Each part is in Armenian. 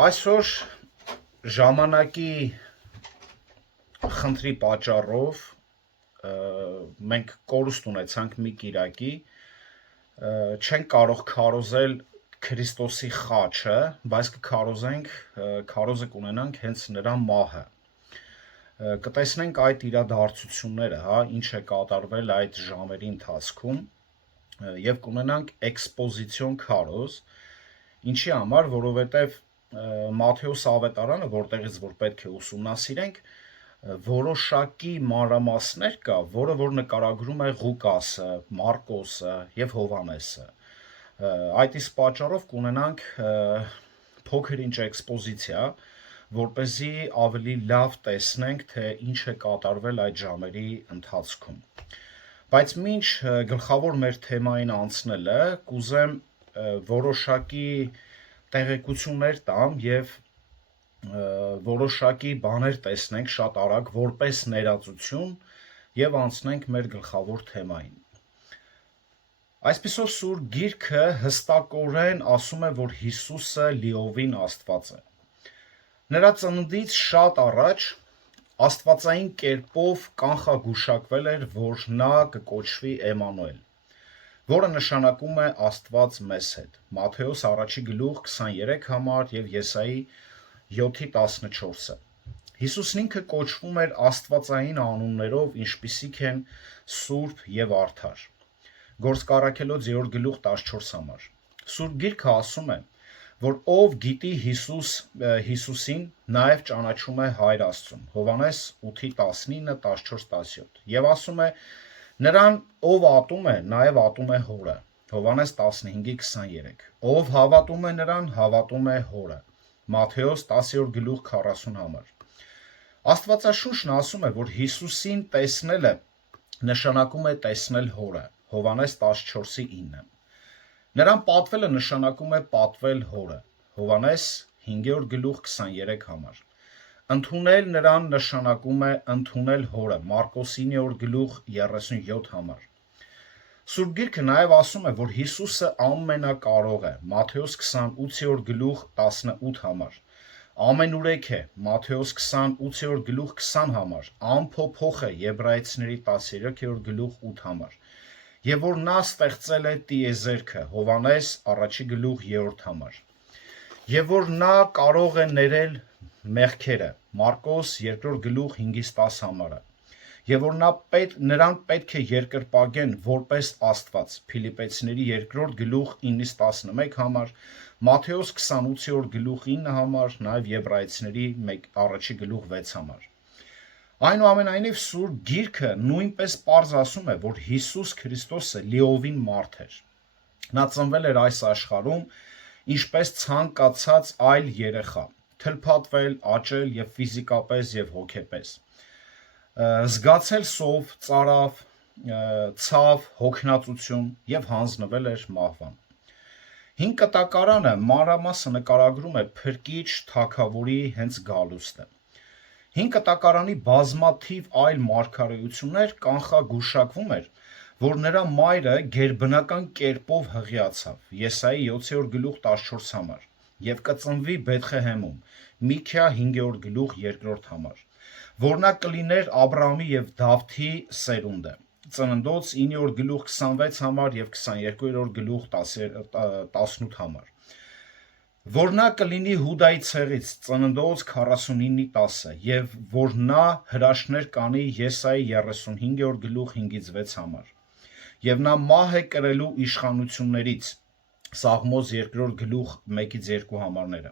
Այսօր ժամանակի խնդրի պատճառով մենք կորուստ ունեցանք մի կիրակի, չենք կարող քարոզել Քրիստոսի խաչը, բայց քարոզը կունենանք հենց նրա մահը։ Կտեսնենք այդ իրադարձությունները, ինչ է կատարվել այդ ժամերի ընթացքում, եւ կունենանք էքսպոզիցիոն քարոզ, ինչի համար, որովհետեւ Մատթեոս ավետարանը, որտեղից որ պետք է ուսումնասիրենք, որոշակի մանրամասներ կա, որը որ նկարագրում է Ղուկասը, Մարկոսը եւ Հովհաննեսը։ Այդ իսկ պատճառով կունենանք փոքր ինչ էքսպոզիցիա, որպեսզի ավելի լավ տեսնենք, թե ինչ է կատարվել այդ ժամերի ընթացքում։ Բայց մինչ գլխավոր մեր թեմային անցնելը, կուզեմ որոշակի տեղեկություններ տամ եւ որոշակի բաներ տեսնենք շատ արագ որպես ներածություն եւ անցնենք մեր գլխավոր թեմային։ Այսպիսով Սուրբ Գիրքը հստակորեն ասում է, որ Հիսուսը լիովին Աստված է։ Նրա ծննդից շատ առաջ աստվածային կերպով կանխագուշակվել էր, որ նա կկոչվի Էմանուել, որը նշանակում է Աստված մեզ հետ։ Մատթեոս 1:23 համար եւ Եսայի 7:14-ը։ Հիսուսն ինքը կոչվում էր աստվածային անուններով, ինչպիսիք են Սուրբ եւ Արդար։ Գործք Առաքելոց 2:14 համար։ Սուրբ Գիրքը ասում է, որ ով գիտի Հիսուսին, նաև ճանաչում է Հայր Աստծուն։ Հովհաննես 8:19, 14-17։ Եվ ասում է, նրան ով ատում է, նաև ատում է Հորը։ Հովհաննես 15:23։ Ով հավատում է նրան, հավատում է Հորը։ Մատթեոս 10:40 համար։ Աստվածաշունչն ասում է, որ Հիսուսին տեսնելը նշանակում է տեսնել Հորը։ Հովհաննես 14:9։ Նրան պատվելը նշանակում է պատվել Հորը։ Հովհաննես 5:23 համար։ Ընդունել նրան նշանակում է ընդունել Հորը։ Մարկոս 9:37 համար։ Սուրբ Գիրքը նաև ասում է, որ Հիսուսը ամենակարող է։ Մատթեոս 28:18 համար։ Ամենուրեք է։ Մատթեոս 28:20 համար։ Անփոփոխ է։ Եբրայեցիների 13:8 համար։ Եվ որ նա ստեղծել է տիեզերքը, Հովհաննես 1:3 համար։ Եվ որ նա կարող է ներել մեղքերը, Մարկոս 2:5-10 համարը։ Եվ որ նրան պետք է երկրպագեն որպես Աստված, Փիլիպպեցիների 2:9-11 համար, Մատթեոս 28:9 համար, նաև Եբրայեցիների 1:6 համար։ Այնուամենայնիվ Սուրբ Գիրքը նույնպես պարզ ասում է, որ Հիսուս Քրիստոսը լիովին մարդ էր։ Նա ծնվել էր այս աշխարհում ինչպես ցանկացած այլ երեխա, թլփատվել, աճել եւ ֆիզիկապես եւ հոգեպես, զգացել սով, ծարավ, ցավ, հոգնածություն եւ հանձնվել էր մահվան։ Հին կտակարանը մանրամասը նկարագրում է փրկիչ թագավորի հենց գալուստը։ Հին կտակարանի բազմաթիվ այլ մարգարեություններ կանխագուշակվում էր, որ նրա մայրը գերբնական կերպով հղիացավ, Եսայի 7:14 համար, եւ կծնվի Բեթղեհեմում, Միքիա 5:2 համար, որ նա կլիներ Աբրահամի եւ Դավթի սերունդը, Ծննդոց 9:26 համար եւ 22:18 համար, որ նա կլինի Հուդայի ցեղից, Ծննդոց 49:10, եւ որ նա հրաշքներ կանի Եսայի 35:5-6 համար, եւ նա մահ է կրելու իշխանություններից, Սաղմոս 2:1-2 համարները,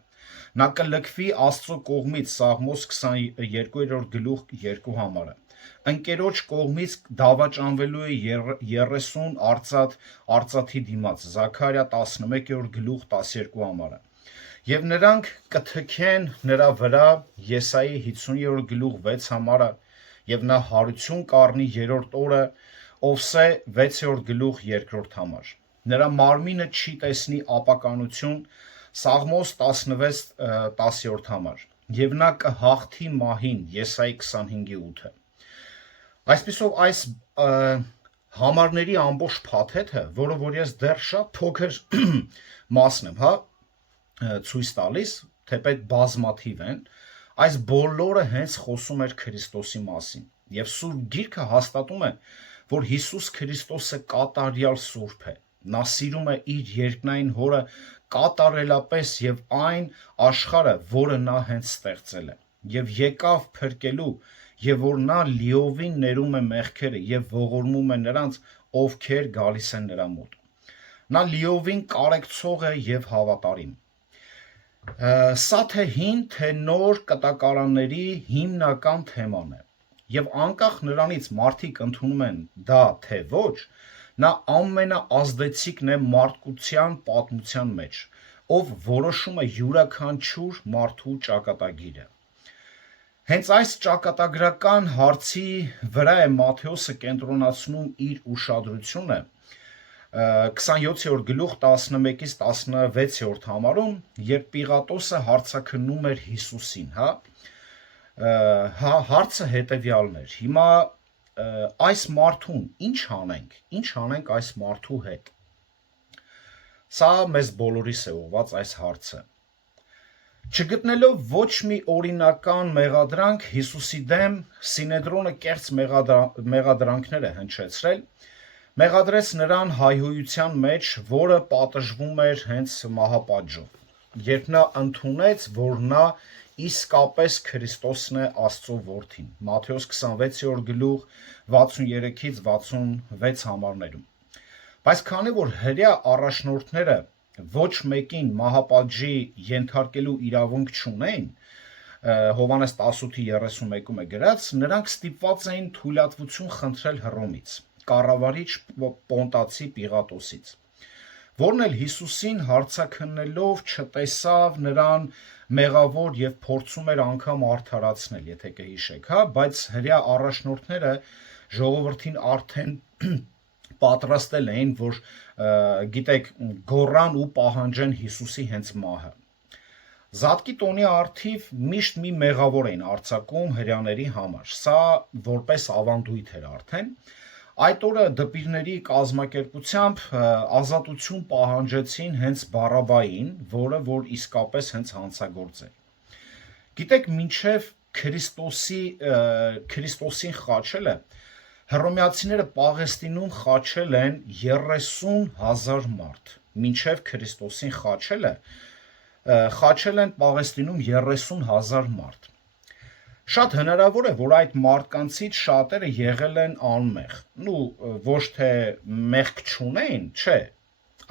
նա կլքվի Աստծո կողմից, Սաղմոս 22:2 համարը, ընկերոջ կողմից դավաճանվելու է 30 արծաթի դիմաց, Զաքարիա 11:12 համարը, եւ նրանք կթքեն նրա վրա, Եսայի 50:6 համարը, եւ նա հարություն կառնի երրորդ օրը, Ովսե 6:2 համար, նրա մարմինը չի տեսնի ապականություն, Սաղմոս 16:10 համար, եւ նա կհաղթի մահին, Եսայի 25:8։ Այսպիսով այս համարների ամբողջ փաթեթը, որը որ ես դեռ շատ փոքր մասն եմ, ցույց տալիս, թեպետ բազմաթիվ են, այս բոլորը հենց խոսում էր Քրիստոսի մասին։ Եվ Սուրբ Գիրքը հաստատում է, որ Հիսուս Քրիստոսը կատարյալ Սուրբ է։ Նա սիրում է իր երկնային Հորը կատարելապես եւ այն աշխարհը, որը նա հենց ստեղծել է, եւ եկավ փրկելու, եւ որ նա լիովին ներում է մեղքերը եւ ողորմում է նրանց, ովքեր գալիս են նրա մոտ։ Նա լիովին կարեկցող է եւ հավատարիմ։ Սա թե հին, թե նոր կտակարանների հիմնական թեման է։ Եվ անկախ նրանից մարդիկ ընդունում են դա թե ոչ, նա ամենաազդեցիկն է մարդկության պատմության մեջ, ով որոշում է յուրաքանչյուր մարդու ճակատագիրը։ Հենց այս ճակատագրական հարցի վրա է Մատթեոսը կենտրոնացնում իր ուշադրությունը 27-րդ գլուխ 11-ից 16-րդ համարում, երբ Պիղատոսը հարցաքննում էր Հիսուսին, հարցը հետևյալն էր. հիմա այս մարդուն ինչ անենք այս մարդու հետ։ Սա մեզ բոլորիս է ուղված այս հարցը։ Չգտնելով ոչ մի օրինական մեղադրանք Հիսուսի դեմ, Սինեդրոնը կեղծ մեղադրանքներ է հնչեցրել, մեղադրեց նրան հայհոյության մեջ, որը պատժվում էր հենց մահապատժով, երբ նա ընդունեց, որ նա իսկապես Քրիստոսն է Աստծո որդին, Մատթեոս 26-րդ գլուխ 63-ից 66 համարներում։ Բայց քանի որ հրեա առաջնորդները ոչ մեկին մահապատժի ենթարկելու իրավունք չունեին, Հովհաննես 18:31-ում է գրած, նրանք ստիպված էին թույլատվություն խնդրել Հռոմից, կառավարիչ Պոնտացի Պիղատոսից, որն էլ Հիսուսին հարցաքննելով չտեսավ նրան մեղավոր եւ փորձում էր անգամ արդարացնել, եթե կհիշեք, բայց հրեա առաջնորդները ժողովրդին արդեն պատրաստել էին, որ գիտեք, գոռան ու պահանջեն Հիսուսի հենց մահը։ Զատկի տոնի առթիվ միշտ մի մեղավոր էին արձակում հրեաների համար, սա որպես ավանդույթ էր արդեն։ Այդ օրը դպիրների կազմակերպությամբ ազատություն պահանջեցին հենց Բարաբային, որը որ իսկապես հենց հանցագործ էր։ Գիտեք, մինչև Քրիստոսին խաչելը հռոմեացիները Պաղեստինում խաչել են 30,000 մարդ, մինչև Քրիստոսին խաչել են Պաղեստինում 30,000 մարդ։ Շատ հնարավոր է, որ այդ մարդկանցից շատերը եղել են անմեղ, ոչ թե մեղք չունեին, չէ,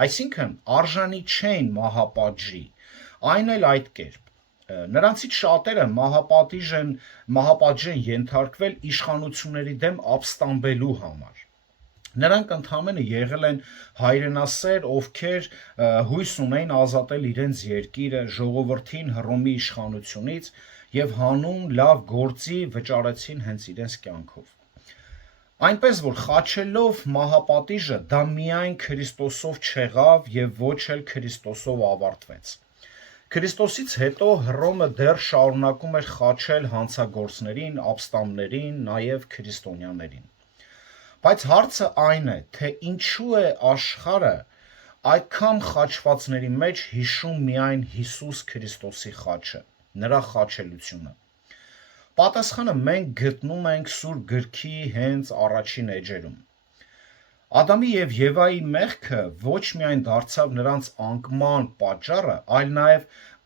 այսինքն արժանի չէին մահապատժի, այն էլ այդ կերպ։ Նրանցից շատերը մահապատժ են ենթարկվել իշխանությունների դեմ ապստամբելու համար։ Նրանք ընդամենը եղել են հայրենասեր, ովքեր հույս ունեին ազատել իրենց երկիրը ժողովրդին Հռոմի իշխանությունից եւ հանուն լավ գործի վճարեցին հենց իրենց կյանքով։ Այնպես որ խաչելով մահապատիժը դա միայն Քրիստոսով չեղավ եւ ոչ էլ Քրիստոսով ավարտվեց։ Քրիստոսից հետո Հռոմը դեռ շարունակում էր խաչել հանցագործներին, ապստամբներին, նաեւ քրիստոնյաներին։ Բայց հարցը այն է, թե ինչու է աշխարհը այդքան խաչվածների մեջ հիշում միայն Հիսուս Քրիստոսի խաչը, նրա խաչելությունը։ Պատասխանը մենք գտնում ենք Սուրբ Գրքի հենց առաջին էջերում։ Ադամի եւ Եվայի մեղքը ոչ միայն դարձավ նրանց անկման պատճառը, այլ նաեւ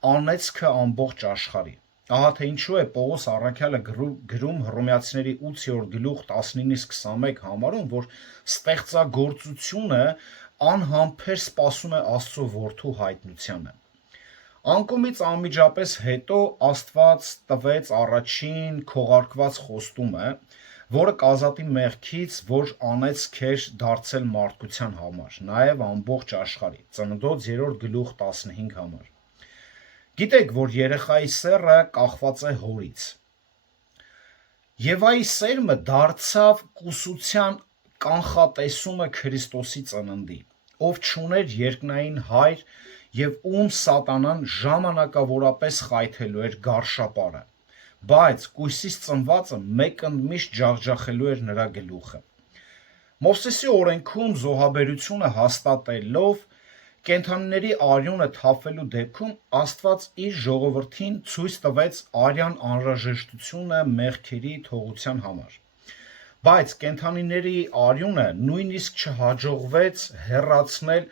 անեծքը ամբողջ աշխարհի։ Ահա թե ինչու է Պողոս առաքյալը գրում Հռոմեացիների 8-րդ գլուխ 19-ից 21 համարում, որ ստեղծագործությունը անհամբեր սպասում է Աստծո որդու հայտնությանը։ Անկումից անմիջապես հետո Աստված տվեց առաջին քողարկված խոստումը, որը կազատի մեղքից, որ անեծք էր դարձել մարդկության համար, նաև ամբողջ աշխարհի, Ծննդոց 3-րդ գլուխ 15 համար։ Գիտեք, որ երեխայի սեռը կախված է հորից։ Եվայի սերմը դարձավ կուսության կանխատեսումը Քրիստոսի ծննդի, ով չուներ երկնային հայր եւ ում սատանան ժամանակավորապես խայթելու էր գարշապարը, բայց կույսից ծնվածը մեկընդմիշտ ջախջախելու էր նրա գլուխը։ Մովսեսի օրենքում զոհաբերությունը հաստատելով կենդանիների արյունը թափվելու դեպքում Աստված իր ժողովրդին ցույց տվեց արյան անհրաժեշտությունը մեղքերի թողության համար։ Բայց կենդանիների արյունը նույնիսկ չհաջողվեց հեռացնել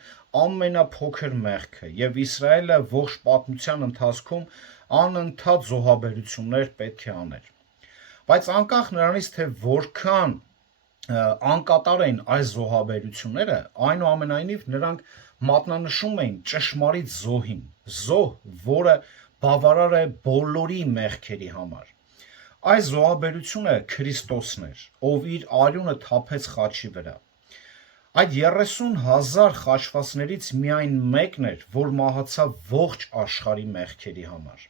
ամենափոքր մեղքը, եւ Իսրայելը ողջ պատմության ընթացքում անընդհատ զոհաբերություններ պետք է աներ։ Բայց անկախ նրանից, թե որքան անկատար էին այս զոհաբերությունները, այնուամենայնիվ նրանք մատնանշում էին ճշմարիտ զոհին, զոհ, որը բավարար է բոլորի մեղքերի համար։ Այս զոհաբերությունը Քրիստոսն էր, ով իր արյունը թափեց խաչի վրա։ Այդ 30,000 խաչվածներից միայն մեկն էր, որ մահացավ ողջ աշխարհի մեղքերի համար։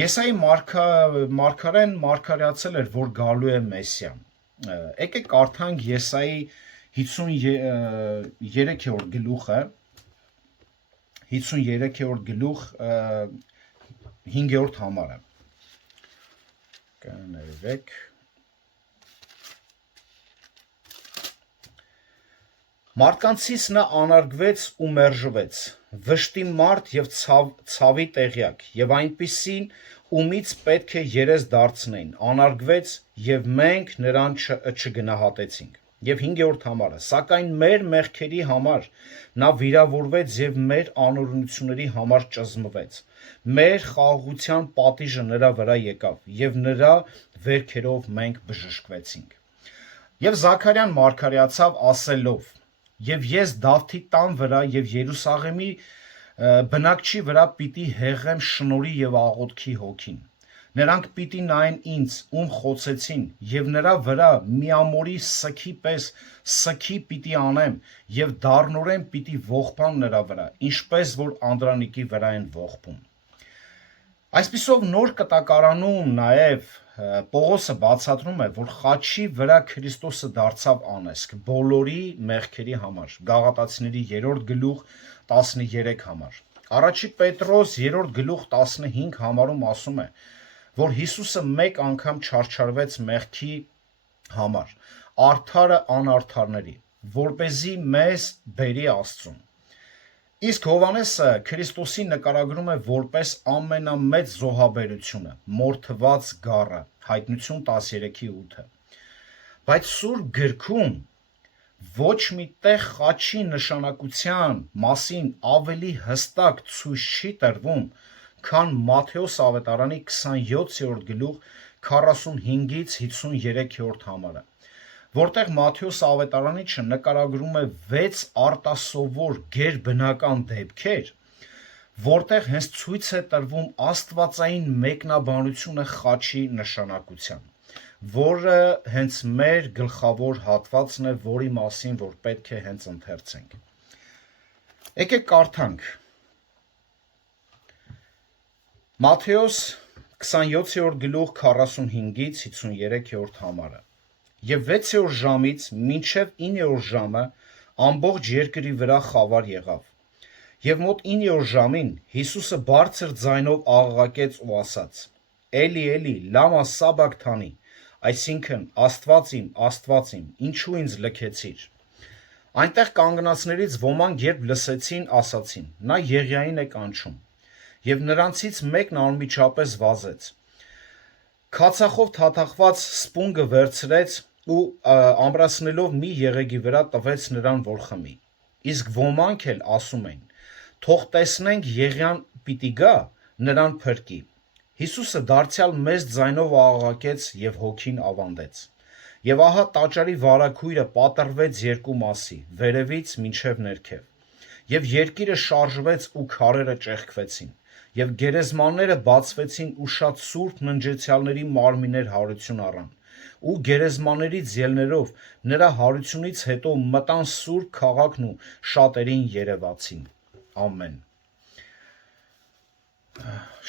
Եսայի մարգարեն մարգարեացել էր, որ գալու է Մեսիան։ Եկեք կարդանք Եսայի 53-րդ գլուխը, 53-րդ գլուխ 5-րդ համարը։ Կներեք։ Մարդկանցից նա անարգվեց ու մերժվեց, վշտի մարդ և ցավի տեղյակ, և այնպիսին, ումից պետք է երես դարձնեին, անարգվեց, և մենք նրան չգնահատեցինք։ Եվ 5-րդ համարը, սակայն մեր մեղքերի համար նա վիրավորվեց և մեր անօրենությունների համար ճզմվեց, մեր խաղաղության պատիժը նրա վրա եկավ, և նրա վերքերով մենք բժշկվեցինք։ Եվ Զաքարյան մարգարեացավ ասելով. «Եվ ես Դավթի տան վրա և Երուսաղեմի բնակչի վրա պիտի հեղեմ շնորհի և աղոթքի հոգին։ Նրանք պիտի նայեն ինձ, ում խոցեցին, և նրա վրա միամորի սգի պես սգի պիտի անեմ, և դառնորեն պիտի ողբամ նրա վրա, ինչպես որ անդրանիկի վրա են ողբում»։ Այսպիսով նոր կտակարանում նաև Պողոսը բացատրում է, որ խաչի վրա Քրիստոսը դարձավ անեծք բոլորի մեղքերի համար, Գաղատացիների 3-րդ գլուխ 13 համար։ Առաջի Պետրոս 3-րդ գլուխ 15 համարում ասում է, որ Հիսուսը մեկ անգամ չարչարվեց մեղքի համար, արդարը անարդարների, որպեսզի մեզ բերի Աստծուն։ Իսկ Հովհաննեսը Քրիստոսին նկարագրում է որպես ամենամեծ զոհաբերությունը, մորթված գառը, Հայտնություն 13:8։ Բայց Սուրբ Գրքում ոչ մի տեղ խաչի նշանակության մասին ավելի հստակ ցույց չի տրվում, քան Մատթեոս ավետարանի 27-րդ գլուխ 45-ից 53-րդ համարը, որտեղ Մատթեոս ավետարանիչը նկարագրում է 6 արտասովոր գերբնական դեպքեր, որտեղ հենց ցույց է տրվում աստվածային մեկնաբանությունը խաչի նշանակության, որը հենց մեր գլխավոր հատվածն է, որի մասին որ պետք է հենց ընթերցենք։ Եկեք կարդանք Մատթեոս 27-րդ գլուխ 45-ից 53-րդ համարը։ Եվ 6-րդ ժամից մինչև 9-րդ ժամը ամբողջ երկրի վրա խավար եղավ։ Եվ մոտ 9-րդ ժամին Հիսուսը բարձր ձայնով աղաղակեց ու ասաց. «Էլի, Էլի, լամա սաբաքթանի», այսինքն Աստված իմ, ինչու ինձ լքեցիր։ Այնտեղ կանգնածներից ոմանք երբ լսեցին, ասացին. նա Եղիային է կանչում։ Եվ նրանցից մեկն անմիջապես վազեց, քացախով թաթախված սպունգը վերցրեց ու ամրացնելով մի եղեգի վրա տվեց նրան, որ խմի։ Իսկ ոմանք էլ ասում էին. թող տեսնենք Եղիան պիտի գա, նրան փրկի։ Հիսուսը դարձյալ մեծ ձայնով աղաղակեց և հոգին ավանդեց։ Եվ ահա տաճարի վարագույրը պատռվեց երկու մասի, վերևից մինչև ներքև, և երկիրը շարժվեց ու քարերը ճեղքվեցին, և գերեզմանները բացվեցին ու շատ սուրբ ննջեցյալների մարմիններ հարություն առան, ու գերեզմաններից ելնելով նրա հարությունից հետո մտան սուրբ քաղաքն ու շատերին երևացին։ Ամեն։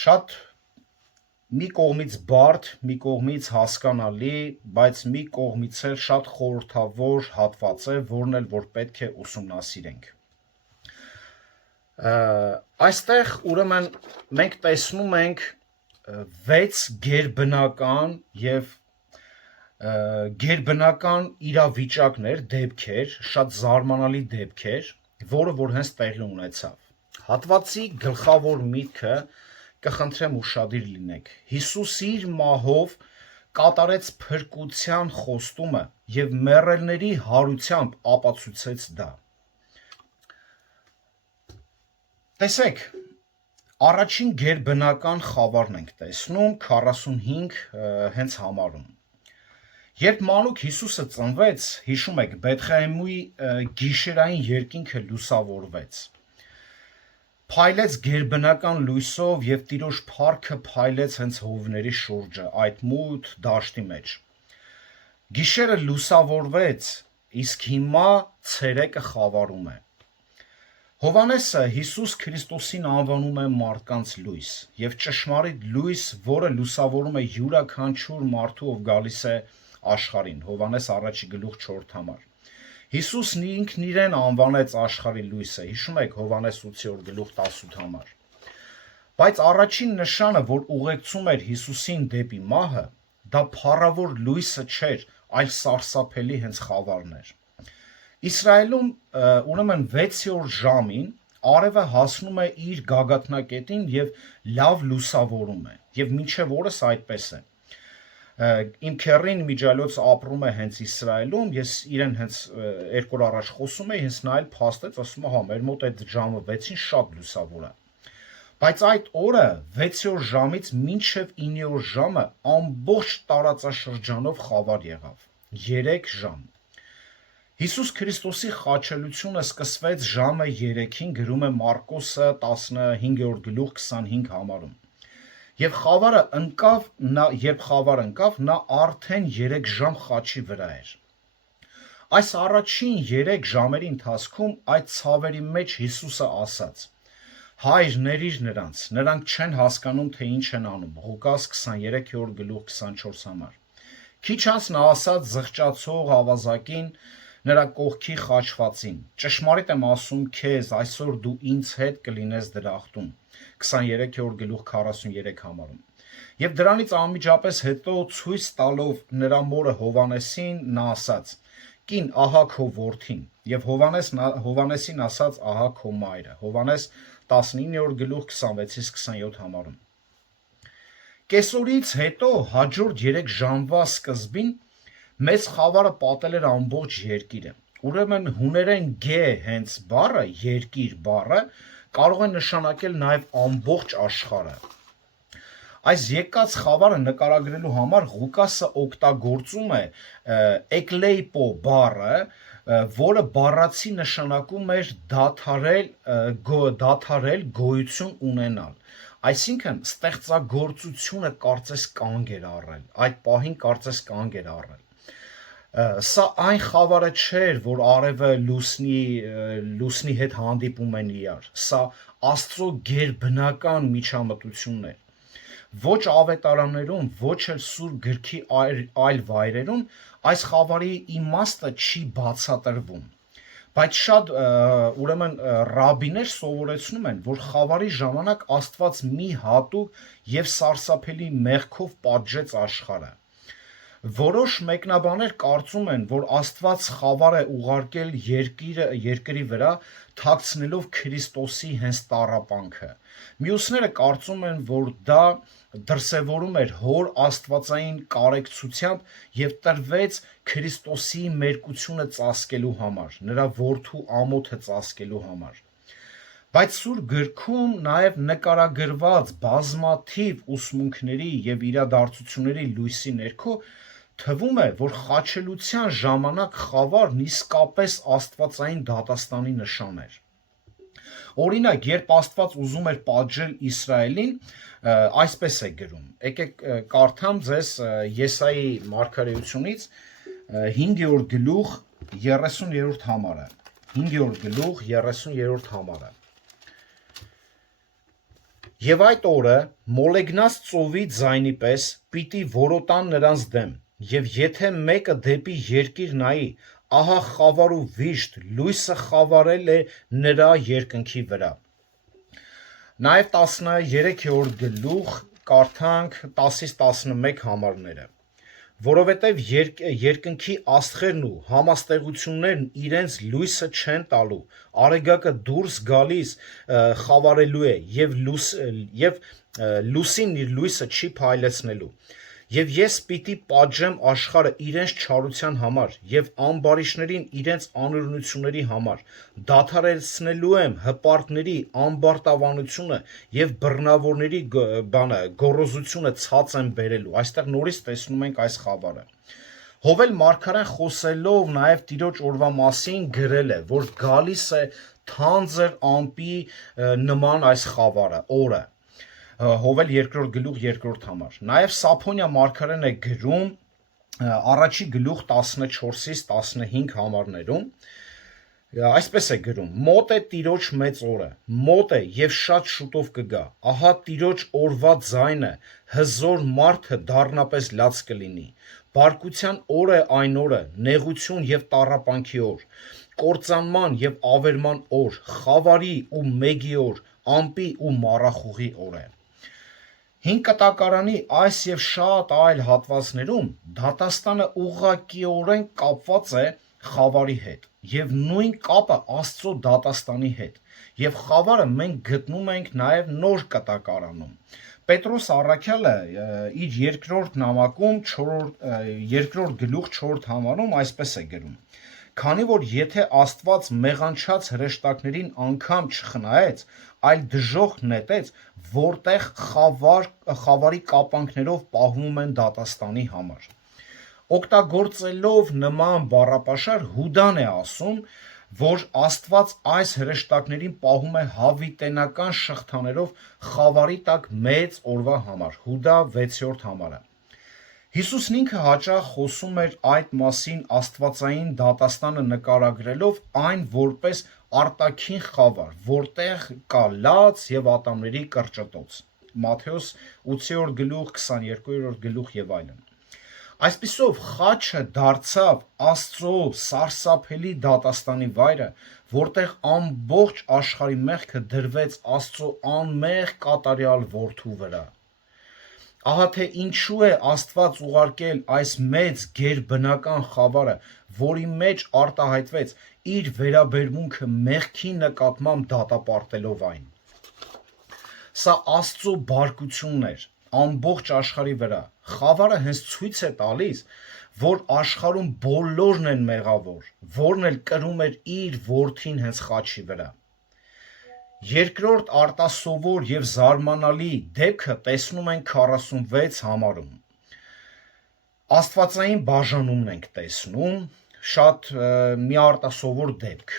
Շատ մի կողմից բարդ, մի կողմից հասկանալի, բայց մի կողմից էլ շատ խորհրդավոր հատված է, որն էլ որ պետք է ուսումնասիրենք։ Այստեղ ուրեմն մենք տեսնում ենք 6 գերբնական և գերբնական իրավիճակներ, դեպքեր, շատ զարմանալի դեպքեր, որը որ հենց տեղի ունեցավ։ Հատվածի գլխավոր միտքը կխնդրեմ ուշադիր լինեք։ Հիսուսը իր մահով կատարեց փրկության խոստումը եւ մեռելների հարությամբ ապացուցեց դա։ Տեսեք, առաջին գերբնական խավարն ենք տեսնում 45 հենց համարում։ Երբ մանուկ Հիսուսը ծնվեց, հիշում եք, Բեթխեհեմի գիշերային երկինքը լուսավորվեց։ Փայլեց գերբնական լույսով եւ Տիրոջ փառքը փայլեց հենց հովների շուրջը, այդ մութ դաշտի մեջ։ Գիշերը լուսավորվեց, իսկ հիմա ցերեկը խավարում է։ Հովհաննեսը Հիսուս Քրիստոսին անվանում է մարդկանց լույս եւ ճշմարիտ լույս, որը լուսավորում է յուրաքանչյուր մարդու, ով գալիս է աշխարհին։ Հովհաննես 1:4 համար։ Հիսուսն ինքն իրեն անվանեց աշխարհի լույսը, հիշում եք Հովհաննես 8:18 համար։ Բայց առաջին նշանը, որ ուղեկցում էր Հիսուսին դեպի մահը, դա փառավոր լույսը չէր, այլ սարսափելի հենց խավարն էր։ Իսրայելում ուրեմն 6-րդ ժամին արևը հասնում է իր գագաթնակետին եւ լավ լուսավորում է, եւ մինչեւ օրս այդպես է։ Իմ քեռին միջալոց ապրում է հենց Իսրայելում, ես իրեն հենց 2 օր առաջ խոսում էի, հենց նա էլ փաստեց, ասում է, հա, մեր մոտ այդ ժամը 6-ին շատ լուսավոր է։ Բայց այդ օրը 6-րդ ժամից մինչև 9-րդ ժամը ամբողջ տարածաշրջանով խավար եղավ։ 3 ժամ։ Հիսուս Քրիստոսի խաչելությունը սկսվեց ժամը 3-ին, գրում է Մարկոսը 15:25 համարում։ Երբ խավարը ընկավ, նա արդեն 3 ժամ խաչի վրա էր։ Այս առաջին 3 ժամերի ընթացքում այդ ցավերի մեջ Հիսուսը ասաց. Հայր, ների՛ր նրանց, նրանք չեն հասկանում, թե ինչ են անում։ Ղուկաս 23:24 համար։ Քիչ անց նա ասաց զղջացող ավազակին, նրա կողքի խաչվածին. ճշմարիտ եմ ասում քեզ, այսօր դու ինձ հետ կլինես դրախտում, 23:43 համարում։ Եւ դրանից անմիջապես հետո ցույց տալով նրա մորը Հովհաննեսին, նա ասաց. Կին, ահա քո որդին, եւ Հովհաննեսին ասաց, ահա քո մայրը, Հովհաննես 19:26-27 համարում։ Կեսօրից հետո հաջորդ 3 ժամվա սկզբին մեծ խավարը պատել էր ամբողջ երկիրը։ Ուրեմն հուներեն գե հենց բառը, երկիր բառը, կարող է նշանակել նաև ամբողջ աշխարհը։ Այս եկած խավարը նկարագրելու համար Ղուկասը օգտագործում է էկլեյպո բառը, որը բառացի նշանակում էր դադարել, գոյություն ունենալ։ Այսինքն ստեղծագործությունը կարծես կանգ էր առել, այդ պահին կարծես կանգ էր առել։ Սա այն խավարը չէր, որ արևը լուսնի հետ հանդիպում են իրար, սա Աստծո գերբնական միջամտությունն էր։ Ոչ ավետարաններում, ոչ էլ Սուրբ գրքի այլ վայրերում այս խավարի իմաստը չի բացատրվում։ Բայց շատ ուրեմն ռաբիներ սովորեցնում են, որ խավարի ժամանակ Աստված մի հատուկ եւ սարսափելի մեղքով պատժեց աշխարհը։ Որոշ մեկնաբաններ կարծում են, որ Աստված խավար է ուղարկել երկրի վրա, թաքցնելով Քրիստոսի հենց տառապանքը։ Մյուսները կարծում են, որ դա դրսևորում էր հոր աստվածային կարեկցությամբ եւ տրվեց Քրիստոսի մերկությունը ծածկելու համար, նրա որդու ամոթը ծածկելու համար։ Բայց Սուրբ գրքում նաև նկարագրված բազմաթիվ ուսմունքների եւ իրադարձությունների լույսի ներքո թվում է, որ խաչելության ժամանակ խավարն իսկապես աստվածային դատաստանի նշան էր։ Օրինակ, երբ Աստված ուզում էր պատժել Իսրայելին, այսպես է գրում։ Եկեք կարդամ ձեզ Եսայի մարգարեությունից 5-րդ գլուխ 30-րդ համարը։ 5-րդ գլուխ 30-րդ համարը։ Եվ այդ օրը մոլեգնած ծովի ձայնի պես պիտի որոտան նրանց դեմ, եւ եթե մեկը դեպի երկիր նայի, ահա խավար ու վիշտ, լույսը խավարել է նրա երկնքի վրա։ Նաեւ 13-րդ գլուխ կարդանք 10-ից 11 համարները։ որովհետև երկնքի աստղերն ու համաստեղություններն իրենց լույսը չեն տալու, արեգակը դուրս գալիս խավարելու է և լուսինն իր լույսը չի փայլեցնելու։ Եվ ես պիտի պատժեմ աշխարհը իրենց չարության համար և ամբարիշտներին իրենց անօրենությունների համար, դադարեցնելու եմ հպարտների ամբարտավանությունը և բռնավորների գոռոզությունը ցած եմ բերելու։ Այստեղ նորից տեսնում ենք այս խավարը։ Հովել մարգարեն խոսելով նաև Տիրոջ օրվա մասին գրել է, որ գալիս է թանձր ամպի նման այս խավարը, օրը։ Հովել 2-րդ գլուխ 2-րդ համար։ Նաև Սափոնյա մարգարեն է գրում առաջի գլուխ 14-ից 15 համարներում, այսպես է գրում. մոտ է Տիրոջ մեծ օրը, մոտ է և շատ շուտով կգա, ահա Տիրոջ օրվա ձայնը, հզոր մարդը դառնապես լաց կլինի, բարկության օր է այն օրը, նեղություն և տառապանքի օր, կործանման և ավերման օր, խավարի ու մեգի օր, ամպի ու մառախուղի օր է։ Հին կտակարանի այս և շատ այլ հատվածներում դատաստանը ուղղակիորեն կապված է խավարի հետ և նույն կապը Աստծո դատաստանի հետ, և խավարը մենք գտնում ենք նաև Նոր կտակարանում։ Պետրոս առաքյալը իր երկրորդ նամակում 2-րդ գլուխ 4 համարում այսպես է գրում. քանի որ եթե Աստված մեղանչած հրեշտակներին անգամ չխնայեց, այլ դժոխք նետեց, որտեղ խավարի կապանքներով պահվում են դատաստանի համար։ Օգտագործելով նման բառապաշար Հուդան է ասում, որ Աստված այս հրեշտակներին պահում է հավիտենական շղթաներով խավարի տակ մեծ օրվա համար, Հուդա 6-րդ համարը։ Հիսուսն ինքը հաճախ խոսում էր այդ մասին աստվածային դատաստանը նկարագրելով այն որպես արտաքին խավար, որտեղ կա լաց և ատամների կրճտոց, Մատթեոս 8-րդ գլուխ, 22-րդ գլուխ և այլն։ Այսպիսով խաչը դարձավ Աստծո սարսափելի դատաստանի վայրը, որտեղ ամբողջ աշխարհի մեղքը դրվեց Աստծո անմեղ կատարյալ որդու վրա։ Ահա թե ինչու է Աստված ուղարկել այս մեծ գերբնական խավարը, որի մեջ արտահայտվեց իր վերաբերմունքը մեղքի նկատմամբ դատապարտելով այն։ Սա Աստծո բարկությունն էր ամբողջ աշխարհի վրա։ Խավարը հենց ցույց է տալիս, որ աշխարհում բոլորն են մեղավոր, որն էլ կրում էր իր որդին հենց խաչի վրա։ Երկրորդ արտասովոր և զարմանալի դեպքը տեսնում ենք 46 համարում։ Աստվածային բաժանումն ենք տեսնում, շատ մի արտասովոր դեպք։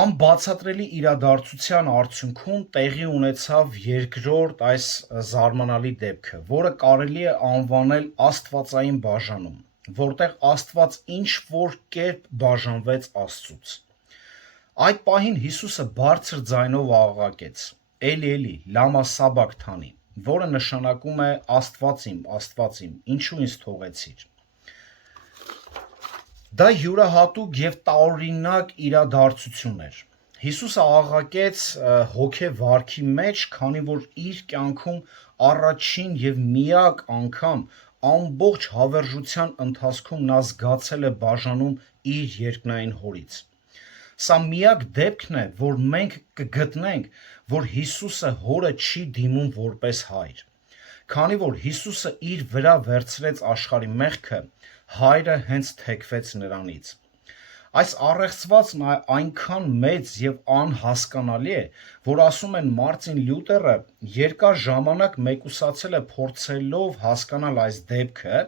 Անբացատրելի իրադարձության արդյունքում տեղի ունեցավ երկրորդ այս զարմանալի դեպքը, որը կարելի է անվանել աստվածային բաժանում, որտեղ Աստված ինչ-որ կերպ բաժանվեց Աստծուց։ Այդ պահին Հիսուսը բարձր ձայնով աղաղակեց. «Էլի, էլի, լամա սաբաքթանի», որը նշանակում է Աստված իմ, ինչու ինձ թողեցիր։ Դա յուրահատուկ և տարօրինակ իրադարձություն էր։ Հիսուսը աղաղակեց հոգեվարքի մեջ, քանի որ իր կյանքում առաջին և միակ անգամ ամբողջ հավերժության ընթացքում նա զգացել է բաժանում իր երկնային Հորից։ Սա միակ դեպքն է, որ մենք կգտնենք, որ Հիսուսը Հորը չի դիմում որպես Հայր։ Քանի որ Հիսուսը իր վրա վերցրեց աշխարհի մեղքը, Հայրը հենց թեքվեց նրանից։ Այս առեղծվածն այնքան մեծ և անհասկանալի է, որ ասում են Մարտին Լյութերը երկար ժամանակ մեկուսացել է փորձելով հասկանալ այս դեպքը,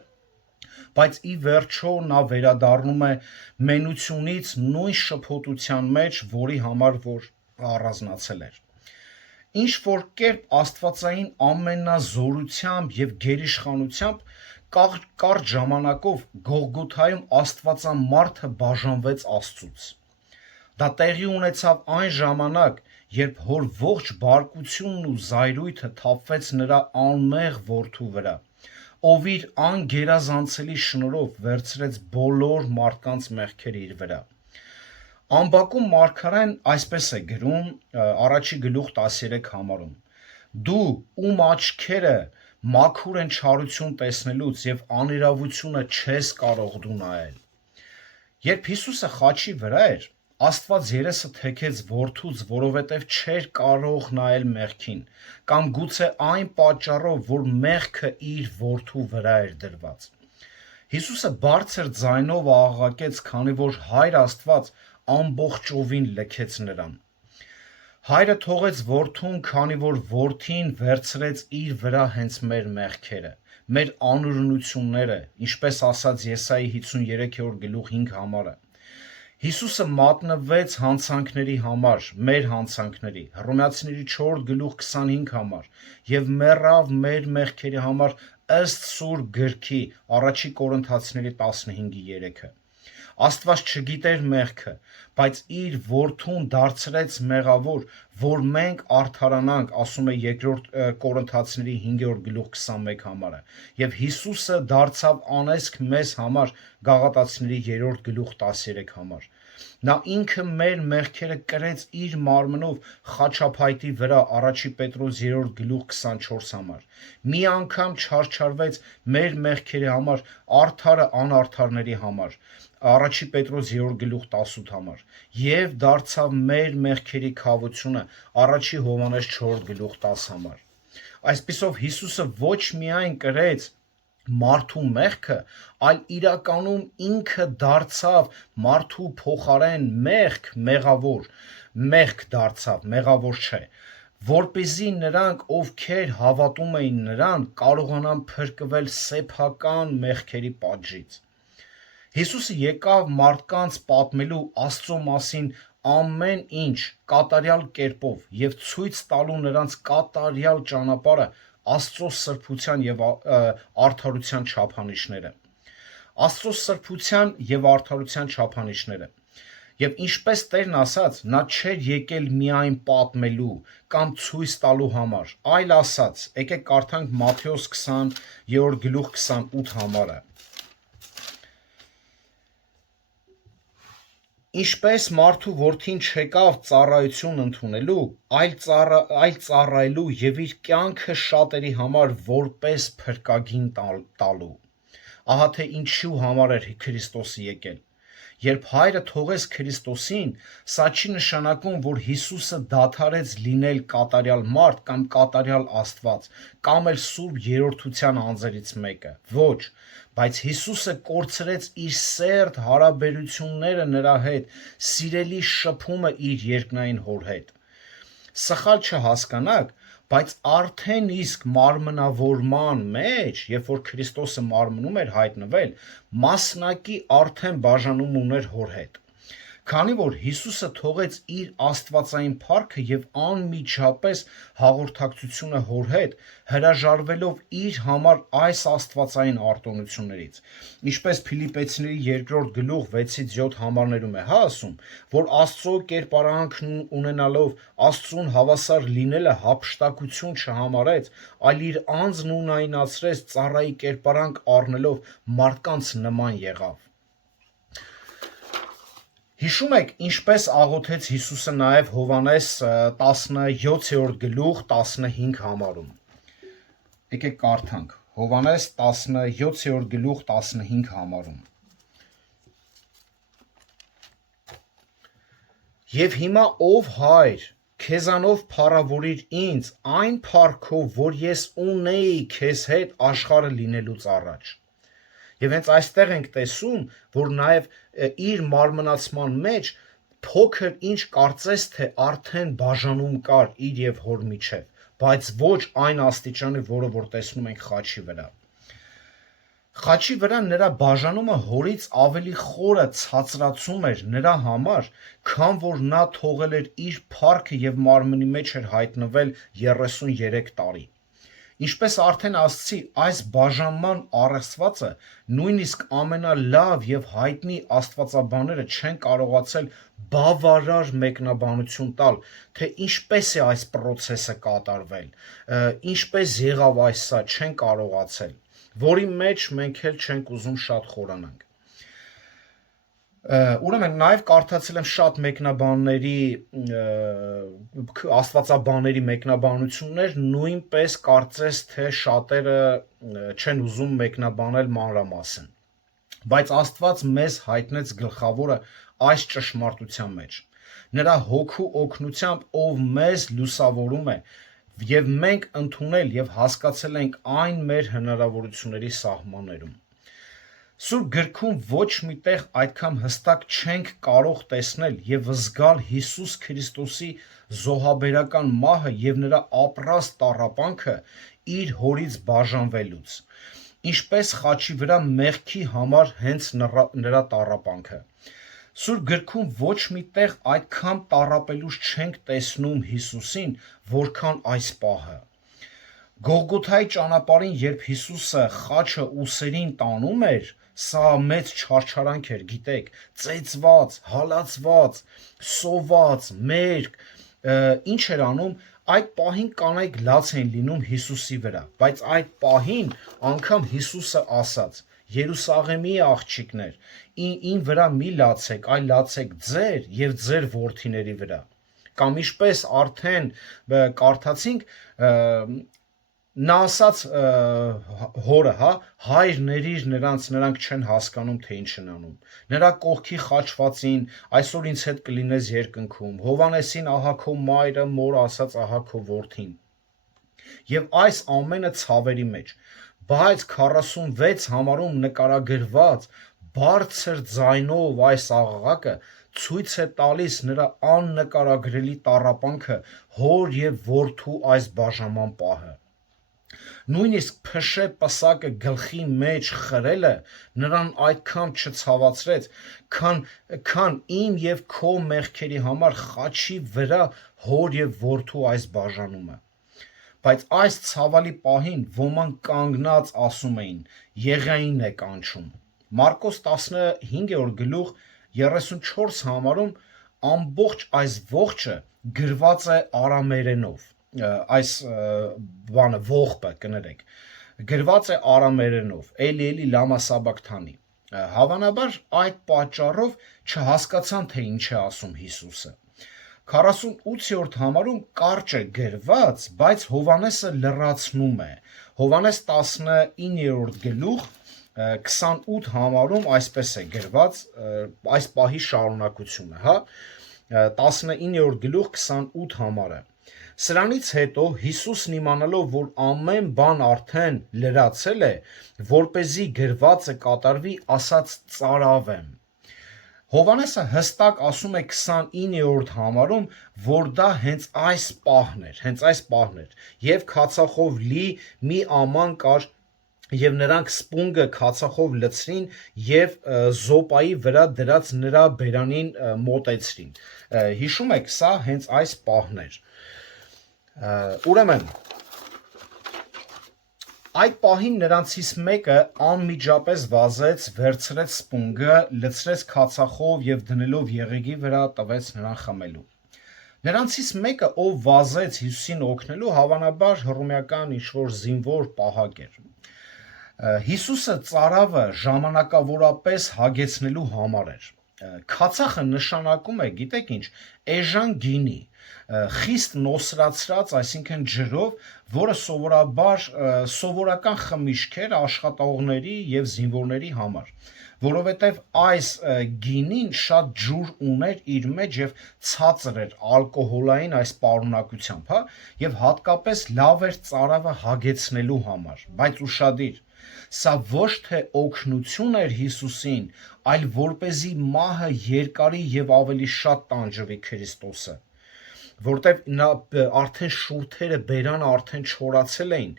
բայց ի վերջո նա վերադառնում է մենությունից նույն շփոթության մեջ, որի համար որ առանձնացել էր։ Ինչ-որ կերպ աստվածային ամենազորությամբ և գերիշխանությամբ կարճ ժամանակով Գողգոթայում աստվածամարդը բաժանվեց Աստծուց։ Դա տեղի ունեցավ այն ժամանակ, երբ Հոր ողջ բարկությունն ու զայրույթը թափվեց նրա անմեղ որդու վրա, ով իր անգերազանցելի շնորհով վերցրեց բոլոր մարդկանց մեղքերը իր վրա։ Ամբակում մարգարեն այսպես է գրում առաջի գլուխ 13 համարում. «Դու ում աչքերը մաքուր են չարություն տեսնելուց եւ անիրավությունը չես կարող դու նայել։ Երբ Հիսուսը խաչի վրա էր, Աստված երեսը թեքեց որդուց, որովհետև չէր կարող նայել մեղքին, կամ գուցե այն պատճառով, որ մեղքը իր որդու վրա էր դրված։ Հիսուսը բարձր ձայնով աղաղակեց, քանի որ Հայր Աստված ամբողջովին լքեց նրան։ Հայրը թողեց որդուն, քանի որ որդին վերցրեց իր վրա հենց մեր մեղքերը, մեր անօրենությունները, ինչպես ասաց Եսայի 53:5 համարը։ Հիսուսը մատնվեց հանցանքների համար, մեր հանցանքների, Հռոմեացիների 4:25 համար, եւ մեռավ մեր մեղքերի համար ըստ Սուրբ գրքի, 1 Կորինթացիների 15:3-ը։ Աստված չգիտեր մեղքը, բայց իր որդուն դարձրեց մեղավոր, որ մենք արդարանանք, ասում է 2 Կորինթացիների 5:21 համարը, եւ Հիսուսը դարձավ անեծք մեզ համար, Գաղատացիների 3:13 համար։ Նա ինքը մեր մեղքերը կրեց իր մարմնով խաչափայտի վրա, 1 Պետրոս 3:24 համար։ Մի անգամ չարչարվեց մեր մեղքերի համար, արդարը անարդարների համար, 1 Պետրոս 3:18 համար, եւ դարձավ մեր մեղքերի քավությունը, 1 Հովհաննես 4:10 համար։ Այսպիսով Հիսուսը ոչ միայն կրեց մարդու մեղքը, այլ իրականում ինքը դարձավ մարդու փոխարեն մեղք դարձավ, մեղավոր չէ, որպեսզի նրանք, ովքեր հավատում էին նրան, կարողանան փրկվել սեփական մեղքերի պատժից։ Հիսուսը եկավ մարդկանց պատմելու Աստծո մասին ամեն ինչ կատարյալ կերպով եւ ցույց տալու նրանց կատարյալ ճանապարհը, Աստծո սրբության եւ արդարության չափանիշները։ Աստծո սրբության եւ արդարության չափանիշները։ Եվ ինչպես Տերն ասաց, նա չէր եկել միայն պատմելու կամ ցույց տալու համար, այլ ասաց, եկեք կարդանք Մատթեոս 20:28 համարը։ Ինչպես մարդու որդին չեկավ ծառայություն ընդունելու, այլ ծառայելու եւ իր կյանքը շատերի համար որպես փրկագին տալու։ Ահա թե ինչու համար էր Քրիստոսը եկել։ Երբ Հայրը թողեց Քրիստոսին, սա չի նշանակում, որ Հիսուսը դադարեց լինել կատարյալ մարդ կամ կատարյալ Աստված, կամ էլ Սուրբ Երրորդության անձերից մեկը։ Ոչ, բայց Հիսուսը կորցրեց իր սերտ հարաբերությունները նրա հետ, սիրելի շփումը իր երկնային Հոր հետ։ Սխալ չհասկանաք, բայց արդեն իսկ մարմնավորման մեջ, երբ որ Քրիստոսը մարմնում էր հայտնվել, մասնակի արդեն բաժանում ուներ Հոր հետ։ Քանի որ Հիսուսը թողեց իր աստվածային փառքը եւ անմիջապես հաղորդակցությունը Հոր հետ, հրաժարվելով իր համար այս աստվածային արտոնություններից, ինչպես Փիլիպպեցիների 2:6-7 համարներում է ասում, որ Աստծո կերպարանքն ունենալով Աստծուն հավասար լինելը հափշտակություն չհամարեց, այլ իր անձն ունայնացրեց ծառայի կերպարանք առնելով մարդկանց նման եղավ։ Հիշում եք, ինչպես աղոթեց Հիսուսը նաև Հովհաննես 17:15 համարում։ Եկեք կարդանք Հովհաննես 17:15 համարում։ Եվ հիմա ով Հայր, քեզանով փառավորիր ինձ այն փառքով, որ ես ունեի քեզ հետ աշխարհը լինելուց առաջ։ Եվ հենց այստեղ ենք տեսում, որ նաև իր մարմնացման մեջ փոքր ինչ կարծես թե արդեն բաժանում կար իր եւ Հոր միջև, բայց ոչ այն աստիճանի, որը որ տեսնում ենք խաչի վրա։ Խաչի վրա նրա բաժանումը Հորից ավելի խորը ցածրացում էր նրա համար, քան որ նա թողել էր իր փառքը եւ մարմնի մեջ էր հայտնվել 33 տարի։ Ինչպես արդեն ասացի, այս բաժանման առեղծվածը նույնիսկ ամենալավ եւ հայտնի աստվածաբանները չեն կարողացել բավարար մեկնաբանություն տալ, թե ինչպես է այս process-ը կատարվել, ինչպես եղավ այս սա, չեն կարողացել, որի մեջ մենք էլ չենք ուզում շատ խորանանք։ Ուրեմն նաև կարդացել եմ շատ մեկնաբանների աստվածաբաների մեկնաբանություններ, նույնպես կարծես թե շատերը չեն ուզում մեկնաբանել մանրամասն։ Բայց Աստված մեզ հայտնեց գլխավորը այս ճշմարտության մեջ։ Նրա հոգու օգնությամբ, ով մեզ լուսավորում է, եւ մենք ընդունել եւ հասկացել ենք այն մեր հնարավորությունների սահմաններում։ Սուրբ գրքում ոչ մի տեղ այդքան հստակ չենք կարող տեսնել եւ զգալ Հիսուս Քրիստոսի զոհաբերական մահը եւ նրա ապրած տառապանքը իր հորից բաժանվելուց, ինչպես խաչի վրա մեղքի համար հենց նրա տառապանքը։ Սուրբ գրքում ոչ մի տեղ այդքան տառապելուց չենք տեսնում Հիսուսին, որքան այս պահը։ Գողգոթայի ճանապարհին, երբ Հիսուսը խաչը ուսերին տանում էր, սա մեծ չարչարանք էր, գիտեք, ծեծված, հալածված, սոված, մերկ, ինչ էր անում, այդ պահին կանայք լաց էին լինում Հիսուսի վրա, բայց այդ պահին անգամ Հիսուսը ասաց. Երուսաղեմի աղջիկներ, ին վրա մի լացեք, այլ լացեք ձեր եւ ձեր որդիների վրա։ Կամ ինչպես արդեն կարդացինք, նա ասաց հորը, հայր ներիր նրանց, նրանք չեն հասկանում, թե ինչ են անում։ Նրա կողքի խաչվածին, այսօր ինձ հետ կլինես երկնքում, Հովանեսին ահա քո մայրը, մոր ասաց ահա քո որդին։ Եվ այս ամենը ցավերի մեջ, բայց 46 համարում նկարագրված բարձր ձայնով այս աղաղակը ցույց է տալիս նրա աննկարագրելի տառապանքը հոր եւ որդու այս բաժանման պահը։ Նույնիսկ փշե պսակը գլխի մեջ խրելը նրան այդքան չցավացրեց, քան իմ եւ քո մեղքերի համար խաչի վրա հոր եւ որդու այս բաժանումը։ Բայց այս ցավալի պահին ոմանք կանգնած ասում էին. Եղիային է կանչում։ Մարկոս 15-րդ գլուխ 34 համարում ամբողջ այս ողջը գրված է արամերենով, այս բանը ողբը կներեք, գրված է արամերենով, էլի լամա սաբակթանի։ Հավանաբար այդ պատճառով չհասկացան, թե ինչ է ասում Հիսուսը։ 48-րդ համարում կարճ է գրված, բայց Հովանեսը լրացնում է։ Հովանես 19-րդ գլուխ 28 համարում այսպես է գրված, այս պահի շարունակությունը, 19-րդ գլուխ 28 համարը։ Սրանից հետո Հիսուսն իմանալով, որ ամեն բան արդեն լրացել է, որպեսզի գրվածը կատարվի, ասաց ծարավ եմ։ Հովանեսը հստակ ասում է 29-րդ համարում, որ դա հենց այս պահն էր, եւ քացախով լի մի աման կար, եւ նրանք սպունգը քացախով լցրին եւ զոպայի վրա դրած նրա բերանին մոտեցրին։ Հիշում եք, սա հենց այս պահն էր։ Ուրեմն այդ պահին նրանցից մեկը անմիջապես վազեց, վերցրեց սպունգը, լցրեց քացախով եւ դնելով եղեգի վրա տվեց նրան խմելու։ Նրանցից մեկը, ով վազեց Հիսուսին օգնելու, հավանաբար հռոմեական ինչ-որ զինվոր պահակ էր։ Հիսուսը ծարավը ժամանակավորապես հագեցնելու համար էր։ Քացախը նշանակում է, գիտեք ինչ, էժան գինի, խիստ նոսրացրած, այսինքն ջրով, որը սովորական խմիչք էր աշխատողների եւ զինվորների համար, որովհետեւ այս գինին շատ ջուր ուներ իր մեջ եւ ցածր էր ալկոհոլային այս պարունակությամբ, եւ հատկապես լավ էր ծարավը հագեցնելու համար, բայց ուշադիր, սա ոչ թե օգնություն էր Հիսուսին, այլ որպեսզի մահը երկարի եւ ավելի շատ տանջվի Քրիստոսը, որտեվ նա արդեն շուրթերը բերանը արդեն չորացել էին,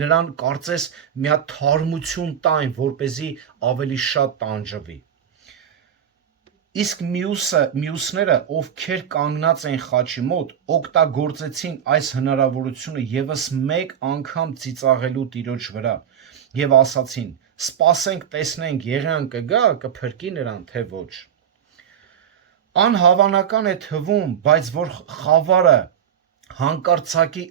նրան կարծես մի հատ թարմություն տային, որպեսզի ավելի շատ տանջվի։ Իսկ մյուսները, ովքեր կանգնած էին խաչի մոտ, օգտագործեցին այս հնարավորությունը եւս մեկ անգամ ծիծաղելու Տիրոջ վրա եւ ասացին. «Սպասենք, տեսնենք, եղան կգա, կփրկի նրան, թե ոչ»։ Անհավանական է թվում, բայց որ խավարը հանկարծակի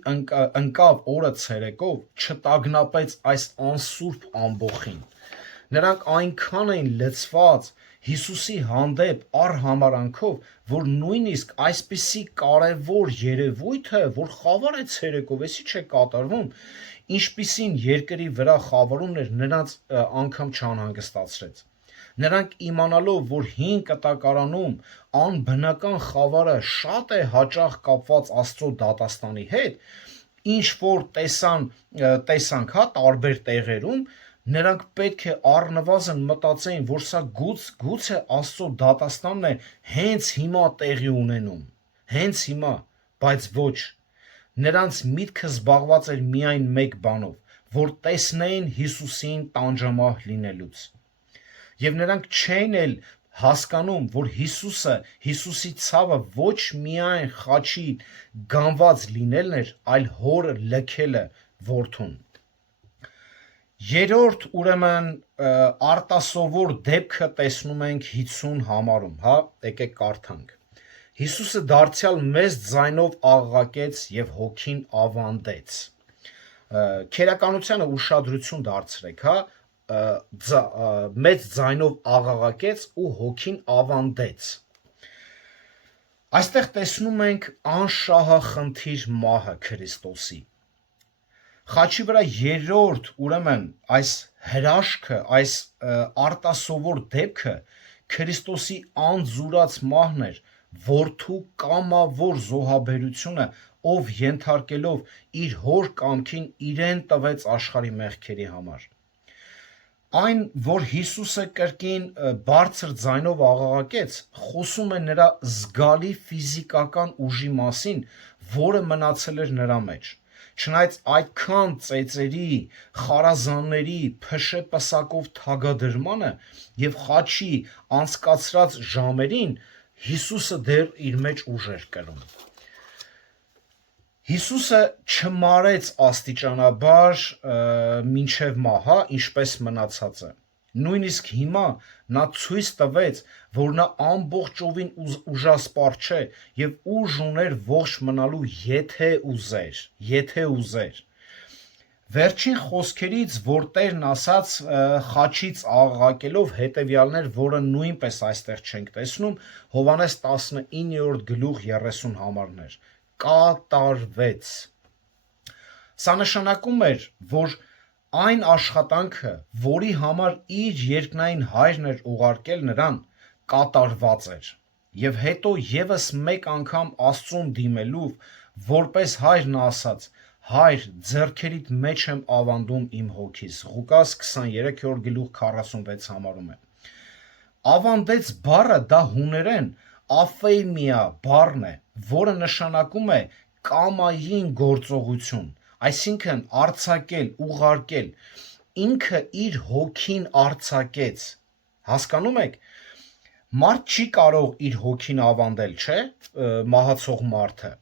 ընկավ օրը ցերեկով, չտագնապեց այս անսուրբ ամբոխին։ Նրանք այնքան էին լցված, Հիսուսի հանդեպ արհամարանքով, որ նույնիսկ այսպիսի կարևոր երևույթը, որ խավար է ցերեկով, էսի չէ կատարվում, ինչպիսին երկրի վրա խավարումն էր, նրանց անգամ չանհանգստացրեց։ Նրանք իմանալով, որ հին կտակարանում անբնական խավարը շատ է հաճախ կապված Աստծո դատաստանի հետ, ինչ որ տեսանք, տարբեր տեղերում, նրանք պետք է առնվազն մտածեին, որ սա գուցե Աստծո դատաստանն է հենց հիմա տեղի ունենում, հենց հիմա, բայց ոչ։ Նրանց միտքը զբաղված էր միայն մեկ բանով, որ տեսնեին Հիսուսին տանջամահ լինելուց։ Եվ նրանք չէին էլ հասկանում, որ Հիսուսի ցավը ոչ միայն խաչի գանված լինելն էր, այլ հոր լքելը որդուն։ Երրորդ ուրեմն արտասովոր դեպքը տեսնում ենք 50 համարում, եկեք կարդանք։ Հիսուսը դարձյալ մեծ ձայնով աղաղակեց եւ հոգին ավանդեց։ Քերականությանը ուշադրություն դարձրեք, մեծ ձայնով աղաղակեց ու հոգին ավանդեց։ Այստեղ տեսնում ենք անշահախնդիր մահը Քրիստոսի։ Խաչի վրա երրորդ ուրեմն այս հրաշքը, այս արտասովոր դեպքը Քրիստոսի անձուրած մահն էր, որդու կամավոր զոհաբերությունը, ով ենթարկելով իր հոր կամքին իրեն տվեց աշխարհի մեղքերի համար։ Այն, որ Հիսուսը կրկին բարձր ձայնով աղաղակեց, խոսում է նրա զգալի ֆիզիկական ուժի մասին, որը մնացել էր նրա մեջ։ Չնայած այդքան ծեծերի, խարազանների, փշե պսակով թագադրմանը եւ խաչի անցկացրած ժամերին, Հիսուսը դեռ իր մեջ ուժ էր կրում։ Հիսուսը չմարեց աստիճանաբար մինչև մահ, ինչպես մնացածը։ Նույնիսկ հիմա նա ցույց տվեց, որ նա ամբողջովին ուժասպառ չէ եւ ուժ ուներ ողջ մնալու, եթե ուզեր։ Վերջին խոսքերից, որ Տերն ասաց խաչից աղաղակելով, հետևյալն էր, որը նույնպես այստեղ չենք տեսնում, Հովհաննես 19:30 համարներ։ Կատարվեց։ Սա նշանակում էր, որ այն աշխատանքը, որի համար իր երկնային հայրն էր ուղարկել նրան, կատարված էր։ Եվ հետո եւս մեկ անգամ Աստծուն դիմելով, որպես հայրն ասաց. «Հայր, ձեռքերիդ մեջ եմ ավանդում իմ հոգիս»։ Ղուկաս 23:46 համարում է։ Ավանդեց բառը դա հուներեն աֆեյմիա բառն է, որը նշանակում է կամային գործողություն, այսինքն արձակել, ուղարկել, ինքը իր հոգին արձակեց, հասկանում եք, մարդ չի կարող իր հոգին ավանդել, չէ, մահացող մարդը,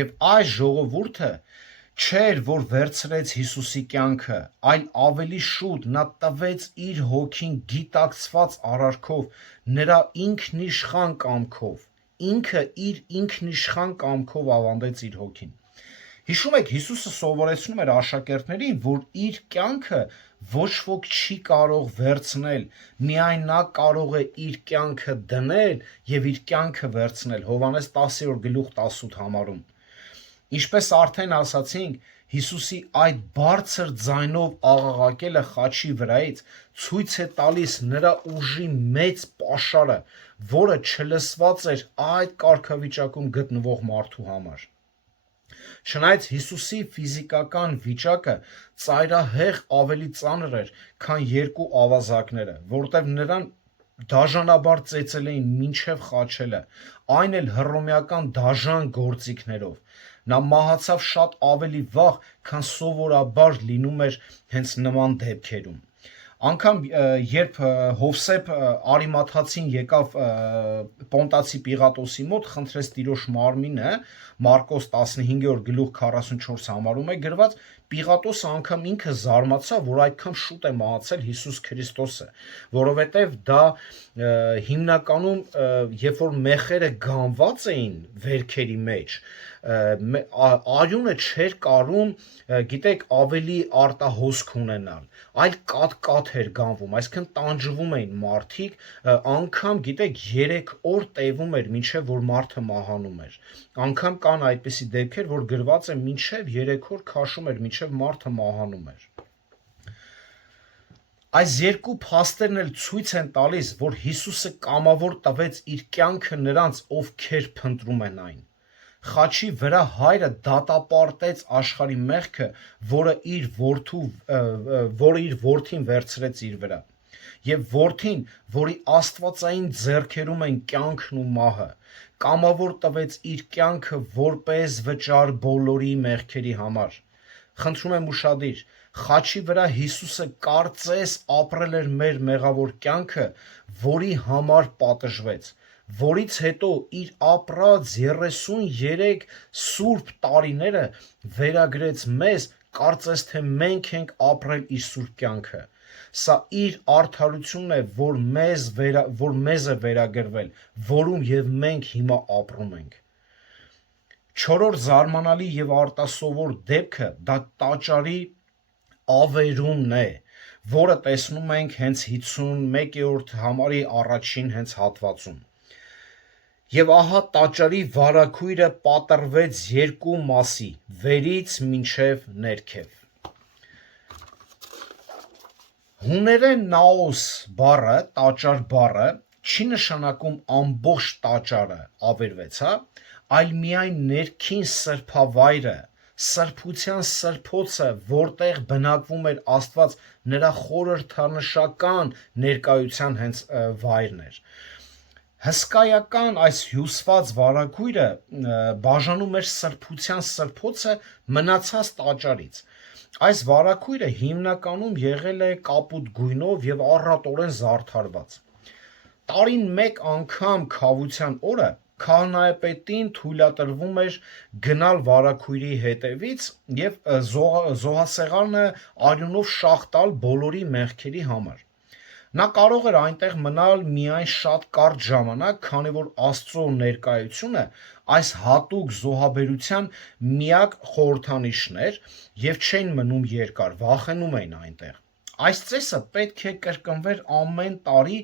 եւ այս ժողովուրդը չէր, որ վերցրեց Հիսուսի կյանքը, այլ ավելի շուտ նա տվեց իր հոգին գիտակցված արարքով, նրա ինքնիշխան կամքով, ինքը իր ինքնիշխան կամքով ավանդեց իր հոգին։ Հիշում եք, Հիսուսը սովորեցնում էր աշակերտներին, որ իր կյանքը ոչ ոք չի կարող վերցնել, միայն նա կարող է իր կյանքը դնել եւ իր կյանքը վերցնել, Հովհաննես 10:18 համարում։ Ինչպես արդեն ասացինք, Հիսուսի այդ բարձր ձայնով աղաղակելը խաչի վրայից ցույց է տալիս նրա ուժի մեծ պաշարը, որը չլսված էր այդ կարգավիճակում գտնվող մարդու համար։ Չնայած Հիսուսի ֆիզիկական վիճակը ծայրահեղ ավելի ծանր էր, քան երկու ավազակները, որտեղ նրան դաժանաբար ծեծել էին մինչև խաչելը, այն էլ հռոմեական դաժան գործիքներով։ Նա մահացավ շատ ավելի վաղ, քան սովորաբար լինում էր հենց նման դեպքերում։ Անգամ երբ Հովսեփ Արիմաթացին եկավ Պոնտացի Պիղատոսի մոտ, խնդրեց Տիրոջ մարմինը, Մարկոս 15:44 համարում է գրված, Պիղատոսը անգամ ինքը զարմացավ, որ այդքան շուտ է մահացել Հիսուս Քրիստոսը, որովհետև դա հիմնականում, երբ որ մեխերը գանված էին վերքերի մեջ, արյունը չէր կարում, գիտեք, ավելի արտահոսք ունենալ, այլ կաթ մոտ էր գանվում, այսինքն տանջվում էին մարդիկ, անգամ գիտեք 3 օր տևում էր մինչև որ մարդը մահանում էր։ Անգամ կան այդպիսի դեպքեր, որ գրված է մինչև 3 օր քաշում էր մինչև մարդը մահանում էր։ Այս երկու փաստերն էլ ցույց են տալիս, որ Հիսուսը կամավոր տվեց իր կյանքը նրանց, ովքեր փնտրում են այն։ Խաչի վրա հայրը դատապարտեց աշխարհի մեղքը, որը իր որդին վերցրեց իր վրա։ Եվ որդին, որի աստվածային ձեռքերում են կյանքն ու մահը, կամավոր տվեց իր կյանքը որպես վճար բոլորի մեղքերի համար։ Խնդրում եմ ուշադիր, խաչի վրա Հիսուսը կարծես ապրել էր մեր մեղավոր կյանքը, որի համար պատժվեց, որից հետո իր ապրած 33 սուրբ տարիները վերագրեց մեզ, կարծես թե մենք ենք ապրել իր սուրբ կյանքը։ Սա իր արդարությունն է, որ մեզ է վերագրվել, որում եւ մենք հիմա ապրում ենք։ Չորրորդ զարմանալի եւ արտասովոր դեպքը դա տաճարի ավերումն է, որը տեսնում ենք հենց 51-րդ համարի առաջին հենց հատվածում։ Եվ ահա տաճարի վարագույրը պատռվեց երկու մասի, վերից մինչև ներքև։ Հուներեն նաոս բառը, տաճար բառը, չի նշանակում ամբողջ տաճարը ավերվեց, այլ միայն ներքին սրբավայրը, սրբության սրբոցը, որտեղ բնակվում էր Աստված, նրա խորհրդանշական ներկայության հենց վայրն էր։ Հսկայական այս հյուսված վարագույրը բաժանում էր սրբության սրբոցը մնացած տաճարից։ Այս վարագույրը հիմնականում եղել է կապույտ գույնով եւ առատորեն զարդարված։ Տարին մեկ անգամ քավության օրը քահանայապետին թույլատրվում էր գնալ վարագույրի հետևից եւ զոհասեղանը արյունով շաղ տալ բոլորի մեղքերի համար։ Նա կարող էր այնտեղ մնալ միայն շատ կարճ ժամանակ, քանի որ Աստծո ներկայությունը այս հատուկ զոհաբերության միակ խորհրդանիշն էր եւ չէին մնում երկար, վախենում էին այնտեղ։ Այս ծեսը պետք է կրկնվեր ամեն տարի,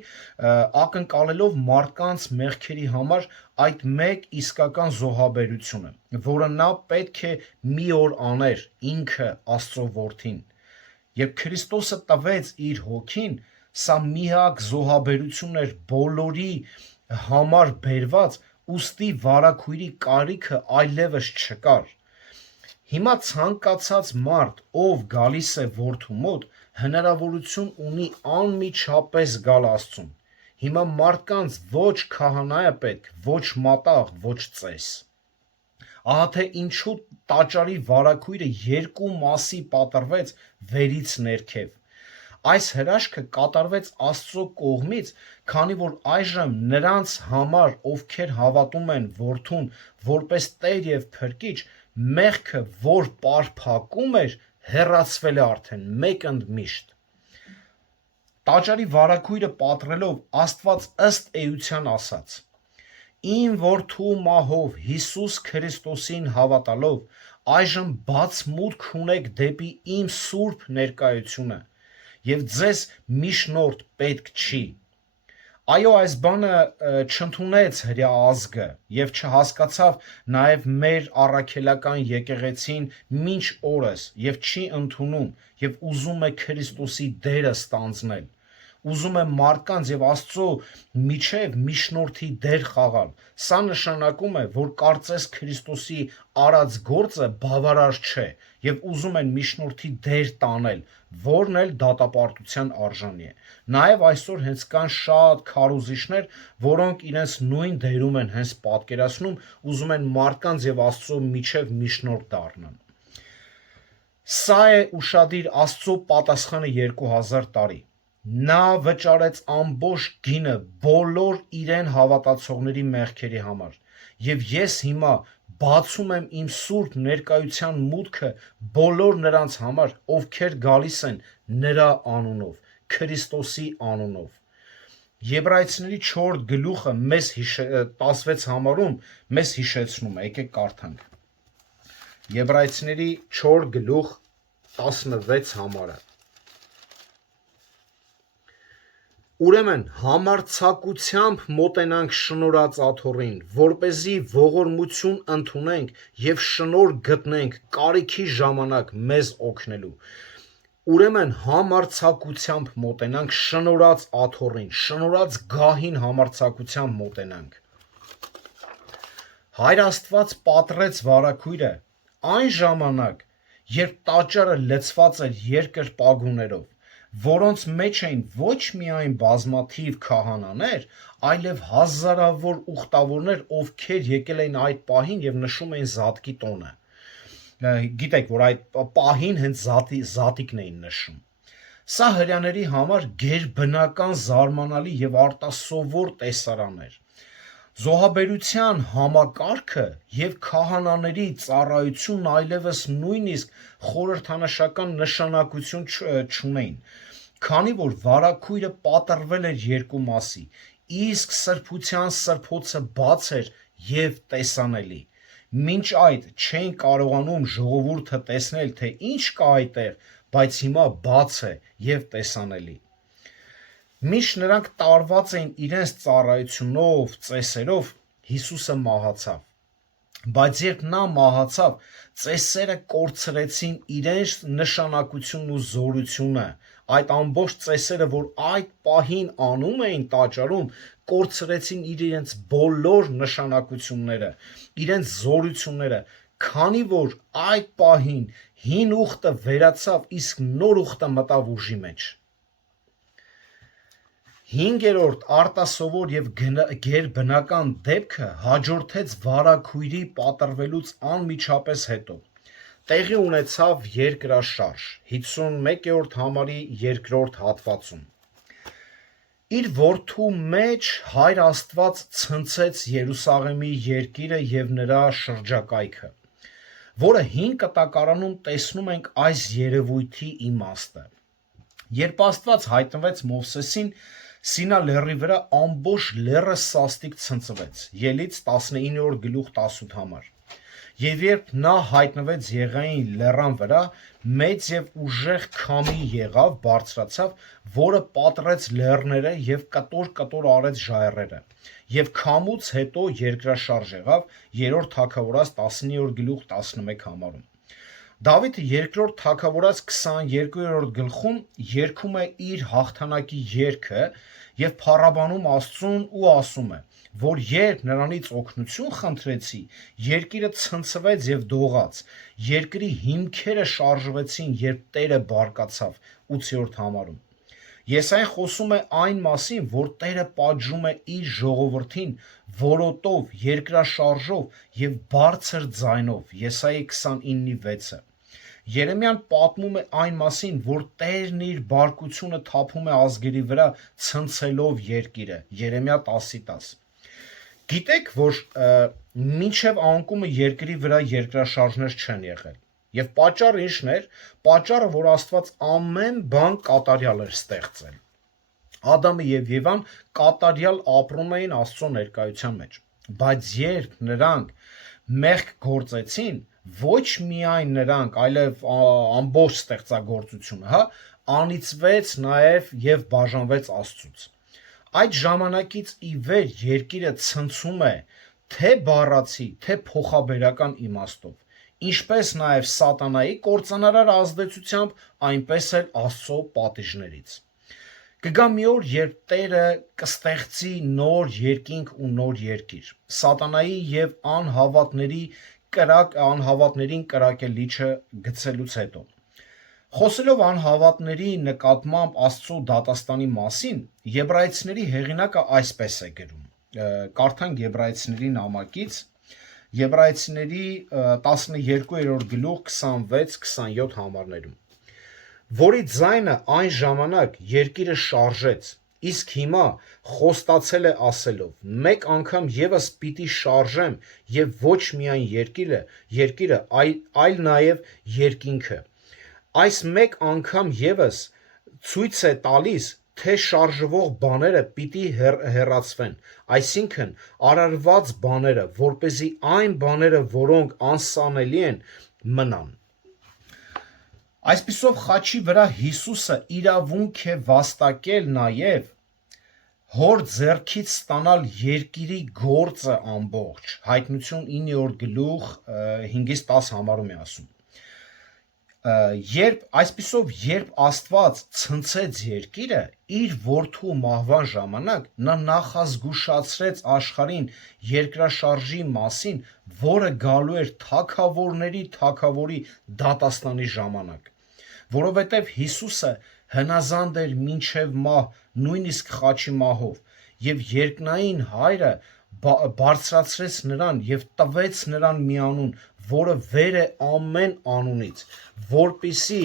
ակնկալելով մարդկանց մեղքերի համար այդ մեկ իսկական զոհաբերությունը, որը նա պետք է մի օր աներ ինքը Աստծո որդին։ Երբ Քրիստոսը տվեց իր հոգին, սա միակ զոհաբերությունն էր բոլորի համար բերված, ուստի վարագույրի կարիքը այլևս չկար։ Հիմա ցանկացած մարդ, ով գալիս է որդու մոտ, հնարավորություն ունի անմիջապես գալ Աստծուն։ Հիմա մարդկանց ոչ քահանա է պետք, ոչ մատաղ, ոչ ծես։ Ահա թե ինչու տաճարի վարագույրը երկու մասի պատռվեց վերից ներքև։ Այս հրաշքը կատարվեց Աստծո կողմից, քանի որ այժմ նրանց համար, ովքեր հավատում են որդուն որպես Տեր եւ Փրկիչ, մեղքը, որ պարփակում էր, հեռացվել է արդեն մեկընդմիշտ։ Տաճարի վարագույրը պատռելով Աստված ըստ էության ասաց. Իմ որդու մահով Հիսուս Քրիստոսին հավատալով այժմ բաց մուտք ունեք դեպի իմ սուրբ ներկայությունը եւ ձեզ միջնորդ պետք չի։ Այո, այս բանը չընդունեց հրյա ազգը եւ չհասկացավ նաեւ մեր առաքելական եկեղեցին մինչ օրս եւ չի ընդունում եւ ուզում է Քրիստոսի դերը ստանձնել։ Ուզում է մարդկանց եւ Աստծո միջև միջնորդի դեր խաղալ։ Սա նշանակում է, որ կարծես Քրիստոսի արած գործը բավարար չէ եւ ուզում են միջնորդի դեր տանել, որն էլ դատապարտության արժանի է։ Նաեւ այսօր հենց կան շատ քարոզիչներ, որոնք իրենց նույն դերում են հենց պատկերացնում, ուզում են մարդկանց եւ Աստծո միջև միջնորդ դառնան։ Սա է ուշադիր Աստծո պատասխանը 2000 տարի։ Նա վճարեց ամբողջ գինը բոլոր իրեն հավատացողների մեղքերի համար, եւ ես հիմա բացում եմ իմ սուրբ ներկայության մուտքը բոլոր նրանց համար, ովքեր գալիս են նրա անունով, Քրիստոսի անունով։ Եբրայեցիների 4 գլուխը մեզ 16 համարում մեզ հիշեցնում է, եկեք կարդանք։ Եբրայեցիների 4 գլուխ 16 համարը։ Ուրեմն համարձակությամբ մոտենանք շնորհած աթոռին, որպեսզի ողորմություն ընդունենք եւ շնորհ գտնենք կարիքի ժամանակ մեզ օգնելու։ Ուրեմն համարձակությամբ մոտենանք շնորհած աթոռին, շնորհած գահին համարձակությամբ մոտենանք։ Հայր Աստված պատռեց վարագույրը այն ժամանակ, երբ տաճարը լցված էր երկրպագուներով, որոնց մեջ էին ոչ միայն բազմաթիվ քահանաներ, այլև հազարավոր ուխտավորներ, ովքեր եկել էին այդ պահին եւ նշում էին Զատկի տոնը։ Գիտեք, որ այդ պահին հենց Զատիկն էին նշում։ Սա հրյաների համար գերբնական, զարմանալի եւ արտասովոր տեսարան էր։ Զոհաբերության համակարգը եւ քահանաների ծառայությունն այլևս նույնիսկ խորհրդանշական նշանակություն չունեին, քանի որ վարագույրը պատռվել էր երկու մասի, իսկ սրբության սրբոցը բաց էր եւ տեսանելի։ Մինչ այդ չէին կարողանում ժողովուրդը տեսնել, թե ինչ կա այդտեղ, բայց հիմա բաց է եւ տեսանելի։ Միշտ նրանք տարված էին իրենց ծառայությունով, ծեսերով, Հիսուսը մահացավ։ Բայց երբ նա մահացավ, ծեսերը կորցրեցին իրենց նշանակությունն ու զորությունը։ Այդ ամբողջ ծեսերը, որ այդ պահին անում էին տաճարում, կորցրեցին իրենց բոլոր նշանակությունները, իրենց զորությունները, քանի որ այդ պահին հին ուխտը վերացավ, իսկ նոր ուխտը մտավ ուժի մեջ։ Հինգերորդ արտասովոր եւ գերբնական դեպքը հաջորդեց վարագույրի պատռվելուց անմիջապես հետո։ Տեղի ունեցավ երկրաշարժ 51-րդ համարի 2-րդ հատվածում։ Իր որդու մեջ Հայր Աստված ցնցեց Երուսաղեմի երկիրը եւ նրա շրջակայքը, որը հին կտակարանում տեսնում ենք այս երևույթի իմաստը։ Երբ Աստված հայտնվեց Մովսեսին Սինա լեռի վրա, ամբողջ լեռը սաստիկ ցնցվեց։ Ելից 19-րդ գլուխ 18 համար։ Եվ երբ նա հայտնվեց Եղային լեռան վրա, մեծ եւ ուժեղ քամի եղավ, բարձրացավ, որը պատռեց լեռները եւ կտոր արեց ժայռերը։ Եւ քամուց հետո երկրաշարժ եղավ 3-րդ թագավորաց 19-րդ գլուխ 11 համարում։ Դավիթը երկրորդ թագավորաց 22-րդ գլխում երգում է իր հաղթանակի երգը եւ փառաբանում Աստծուն ու ասում է, որ երբ նրանից օգնություն խնդրեցի, երկիրը ցնցվեց եւ դողաց, երկրի հիմքերը շարժվեցին, երբ Տերը բարկացավ 8-րդ համարում։ Եսային խոսում է այն մասին, որ Տերը պատժում է իր ժողովրդին որոտով, երկրաշարժով եւ բարձր ձայնով։ Եսայի 29:6-ը։ Երեմիան պատմում է այն մասին, որ Տերն իր բարկությունը թափում է ազգերի վրա, ցնցելով երկիրը։ Երեմիա 10:10։ Գիտեք, որ մինչև անկումը երկրի վրա երկրաշարժներ չեն եղել։ Եվ պատճառը ի՞նչն էր։ Պատճառը, որ Աստված ամեն բան կատարյալ էր ստեղծել։ Ադամը եւ Եվան կատարյալ ապրում էին Աստծո ներկայության մեջ։ Բայց երբ նրանք մեղք գործեցին, ոչ միայն նրանք, այլև ամբողջ ստեղծագործությունը, անիծվեց նաև եւ բաժանվեց Աստծուց։ Այդ ժամանակից ի վեր երկիրը ցնցում է թե բառացի, թե փոխաբերական իմաստով, ինչպես նաև սատանայի կործանարար ազդեցությամբ, այնպես էլ Աստծո պատիժներից։ Կգա մի օր, երբ Տերը կստեղծի նոր երկինք ու նոր երկիր։ Սատանայի եւ անհավատներին կրակել լիճը գցելուց հետո։ Խոսելով անհավատների նկատմամբ Աստծո դատաստանի մասին, Եբրայեցիների հեղինակը այսպես է գրում։ Կարդանք Եբրայեցիների նամակից, Եբրայեցիների 12-րդ գլուխ 26-27 համարներում, որի ձայնը այն ժամանակ երկիրը շարժեց, իսկ հիմա խոստացել է ասելով. մեկ անգամ եւս պիտի շարժեմ եւ ոչ միայն երկիրը, այլ նաեւ երկինքը։ Այս մեկ անգամ եւս ցույց է տալիս, թե շարժվող բաները պիտի հեռացվեն, այսինքն արարված բաները, որպեսզի այն բաները, որոնք անսանելի են, մնան։ Այսպիսով խաչի վրա Հիսուսը իրավունք է վաստակել նաև հոր ձեռքից ստանալ երկիրի գործը ամբողջ, Հայտնություն 9-րդ գլուխ 5-10 համարում է ասում։ Երբ Աստված ցնցեց երկիրը, իր որդու մահվան ժամանակ նա նախազգուշացրեց աշխարհին երկրաշարժի մասին, որը գալու էր թագավորների թագավորի դատաստանի ժամանակ, որովհետև Հիսուսը հնազանդ էր մինչև մահ, նույնիսկ խաչի մահով, եւ երկնային Հայրը բարձրացրեց նրան եւ տվեց նրան մի անուն, որը վեր է ամեն անունից, որպիսի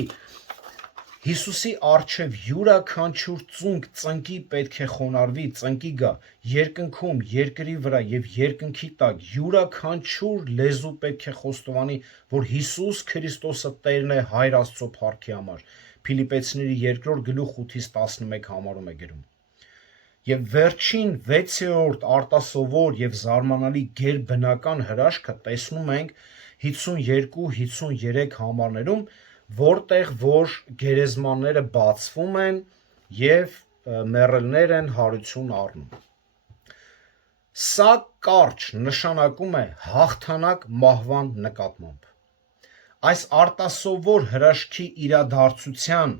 Հիսուսի առջև յուրաքանչյուր ծունկ ծնկի պետք է խոնարհվի, ծնկի գա, երկնքում, երկրի վրա եւ երկնքի տակ յուրաքանչյուր լեզու պետք է խոստովանի, որ Հիսուս Քրիստոսը Տերն է Հայր Աստծո փառքի համար։ Փիլիպպեցիների 2-րդ գլուխ 8-11 համարում է գրում։ Եվ վերջին 6-րդ արտասովոր եւ զարմանալի գերբնական հրաշքը տեսնում ենք 52-53 համարներում, որտեղ որ գերեզմանները բացվում են եւ մեռելներ են հարություն առնում։ Սա կարճ նշանակում է հաղթանակ մահվան նկատմամբ։ Այս արտասովոր հրաշքի իրադարձության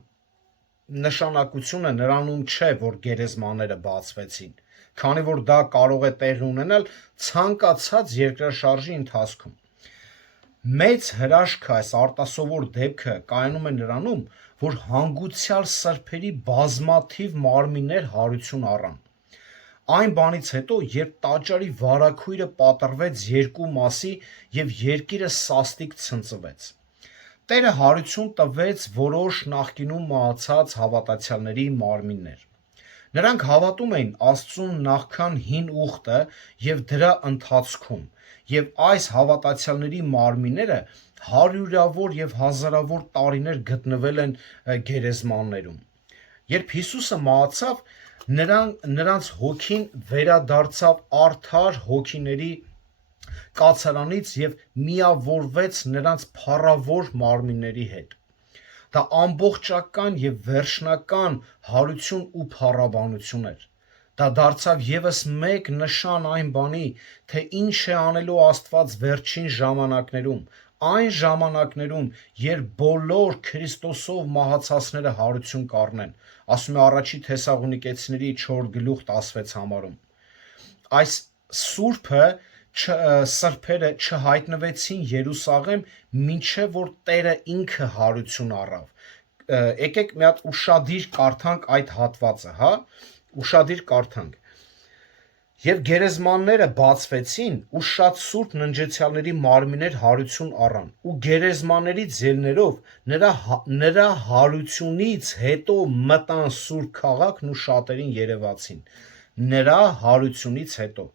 նշանակությունը նրանում չէ, որ գերեզմանները բացվեցին, քանի որ դա կարող է տեղի ունենալ ցանկացած երկրաշարժի ընթացքում։ Մեծ հրաշքը այս արտասովոր դեպքը կայանում է նրանում, որ հանգուցյալ սրբերի բազմաթիվ մարմիններ հարություն առան։ Այն բանից հետո, երբ տաճարի վարագույրը պատռվեց երկու մասի եւ երկիրը սաստիկ ցնցվեց, Տերը հարություն տվեց որոշ նախկինում մահացած հավատացյալների մարմիններ։ Նրանք հավատում էին Աստծուն նախքան հին ուխտը եւ դրա ընթացքում, եւ այս հավատացյալների մարմինները հարյուրավոր եւ հազարավոր տարիներ գտնվել են գերեզմաններում։ Երբ Հիսուսը մահացավ, նրանց հոգին վերադարձավ արդար հոգիների կացարանից եւ միավորվեց նրանց փառավոր մարմինների հետ։ Դա ամբողջական եւ վերջնական հարություն ու փառաբանություն էր։ Դա դարձավ եւս մեկ նշան այն բանի, թե ինչ է անելու Աստված վերջին ժամանակներում, այն ժամանակներում, երբ բոլոր Քրիստոսով մահացածները հարություն կառնեն, ասում է առաջի Թեսաղոնիկեցիների 4 գլուխ 16 համարում։ Այս սրբերը չհայտնվեցին Երուսաղեմ, մինչև որ Տերը ինքը հարություն առավ։ Եկեք մի հատ ուշադիր կարդանք այդ հատվածը, հա, ուշադիր կարդանք։ Եվ գերեզմանները բացվեցին, ու շատ սուրբ ննջեցյալների մարմիններ հարություն առան, ու գերեզմաններից ելներով նրա հարությունից հետո մտան սուրբ քաղաքն ու շատերին երևացին։ Նրա հարությունից հետո։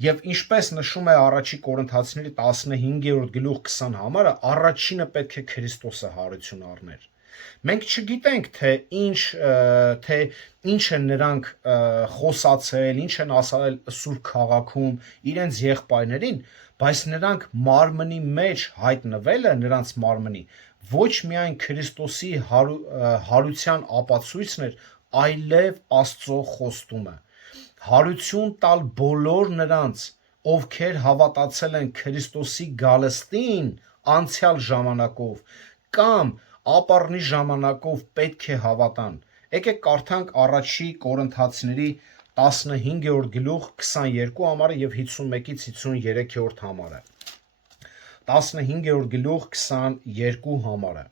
Եվ ինչպես նշում է առաջի Կորինթացիների 15-րդ գլուխ 20 համարը, առաջինը պետք է Քրիստոսը հարություն առներ։ Մենք չգիտենք, թե ինչ են նրանք խոսացել, ինչ են ասել սուրբ քաղաքում իրենց եղբայրներին, բայց նրանք մարմնի մեջ հայտնվելը նրանց մարմնի ոչ միայն Քրիստոսի հարության ապացույցն էր, այլև Աստծո խոստումը։ Հարություն տալ բոլոր նրանց, ովքեր հավատացել են Քրիստոսի գալստին անցյալ ժամանակով կամ ապառնի ժամանակով պետք է հավատան։ Եկեք կարդանք առաջի Կորինթացիների 15-րդ գլուխ 22 համարը եւ 51-ից 53-րդ համարը։ 15-րդ գլուխ 22 համարը։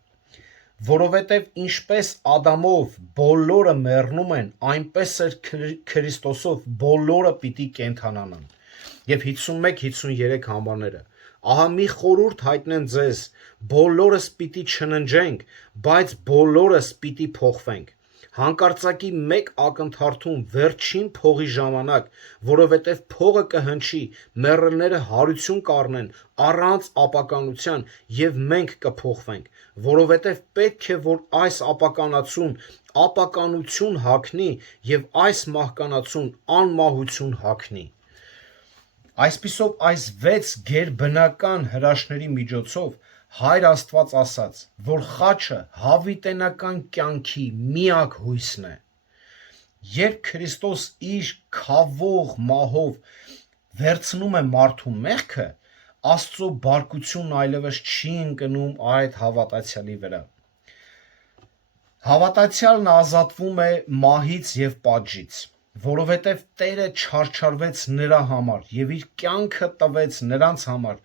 Որովհետև ինչպես Ադամով բոլորը մեռնում են, այնպես էլ Քրիստոսով բոլորը պիտի կենդանանան։ Եվ 51-53 համարները։ Ահա մի խորհուրդ հայտնեմ ձեզ, բոլորս պիտի չննջենք, բայց բոլորս պիտի փոխվենք։ Հանկարծակի մեկ ակնթարթում վերջին փողի ժամանակ, որովհետև փողը կհնչի, մեռելները հարություն կառնեն առանց ապականության եւ մենք կփոխվենք, որովհետև պետք է որ այս ապականացուն ապականություն հագնի եւ այս մահկանացուն անմահություն հագնի։ Այսպիսով այս 6 գերբնական հրաշքների միջոցով Հայր Աստված ասաց, որ խաչը հավիտենական կյանքի միակ հույսն է։ Երբ Քրիստոս իր քավող մահով վերցնում է մարդու մեղքը, Աստծո բարկությունն այլևս չի ընկնում այդ հավատացյալի վրա։ Հավատացյալն ազատվում է մահից եւ պատժից, որովհետեւ Տերը չարչարվեց նրա համար եւ իր կյանքը տվեց նրանց համար,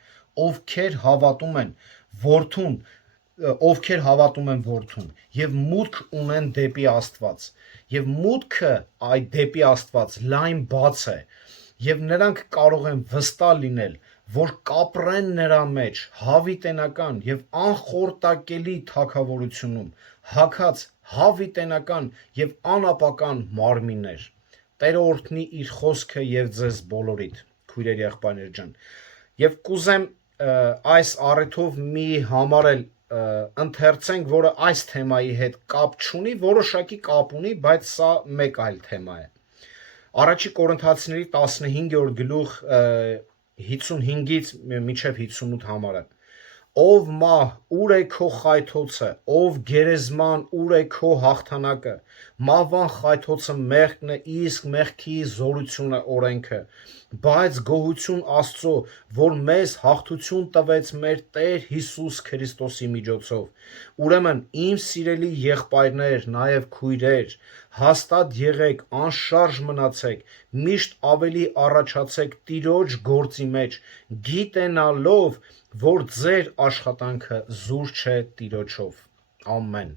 ովքեր հավատում են Որդուն եւ մուտք ունեն դեպի Աստված, եւ մուտքը այդ դեպի Աստված լայն բաց է, եւ նրանք կարող են վստահ լինել, որ կապրեն նրա մեջ հավիտենական եւ անխորտակելի թագավորությունում, հագած հավիտենական եւ անապական մարմիններ։ Տերը օրհնի իր խոսքը եւ ձեզ բոլորիդ, քույրեր եղբայրներ ջան։ Եվ կուզեմ այս առիթով մի համարել ընթերցենք, որը այս թեմայի հետ կապ չունի, որոշակի կապ ունի, բայց սա մեկ այլ թեմա է։ Առաջի Կորինթացիների 15-րդ գլուխ 55-ից մինչև 58 համարը։ Ով մահ, ուր է քո խայթոցը, ով գերեզման, ուր է քո հաղթանակը, մահվան խայթոցը մեղքն է, իսկ մեղքի զորությունը օրենքը, բայց գոհություն Աստծո, որ մեզ հաղթություն տվեց մեր Տեր Հիսուս Քրիստոսի միջոցով։ Ուրեմն իմ սիրելի եղբայրներ, նաև քույրեր, հաստատ եղեք, անշարժ մնացեք, միշտ ավելի առաջացեք Տիրոջ գործի մեջ, գիտենալով, որ ձեր աշխատանքը զուր չէ Տիրոջով։ Ամեն։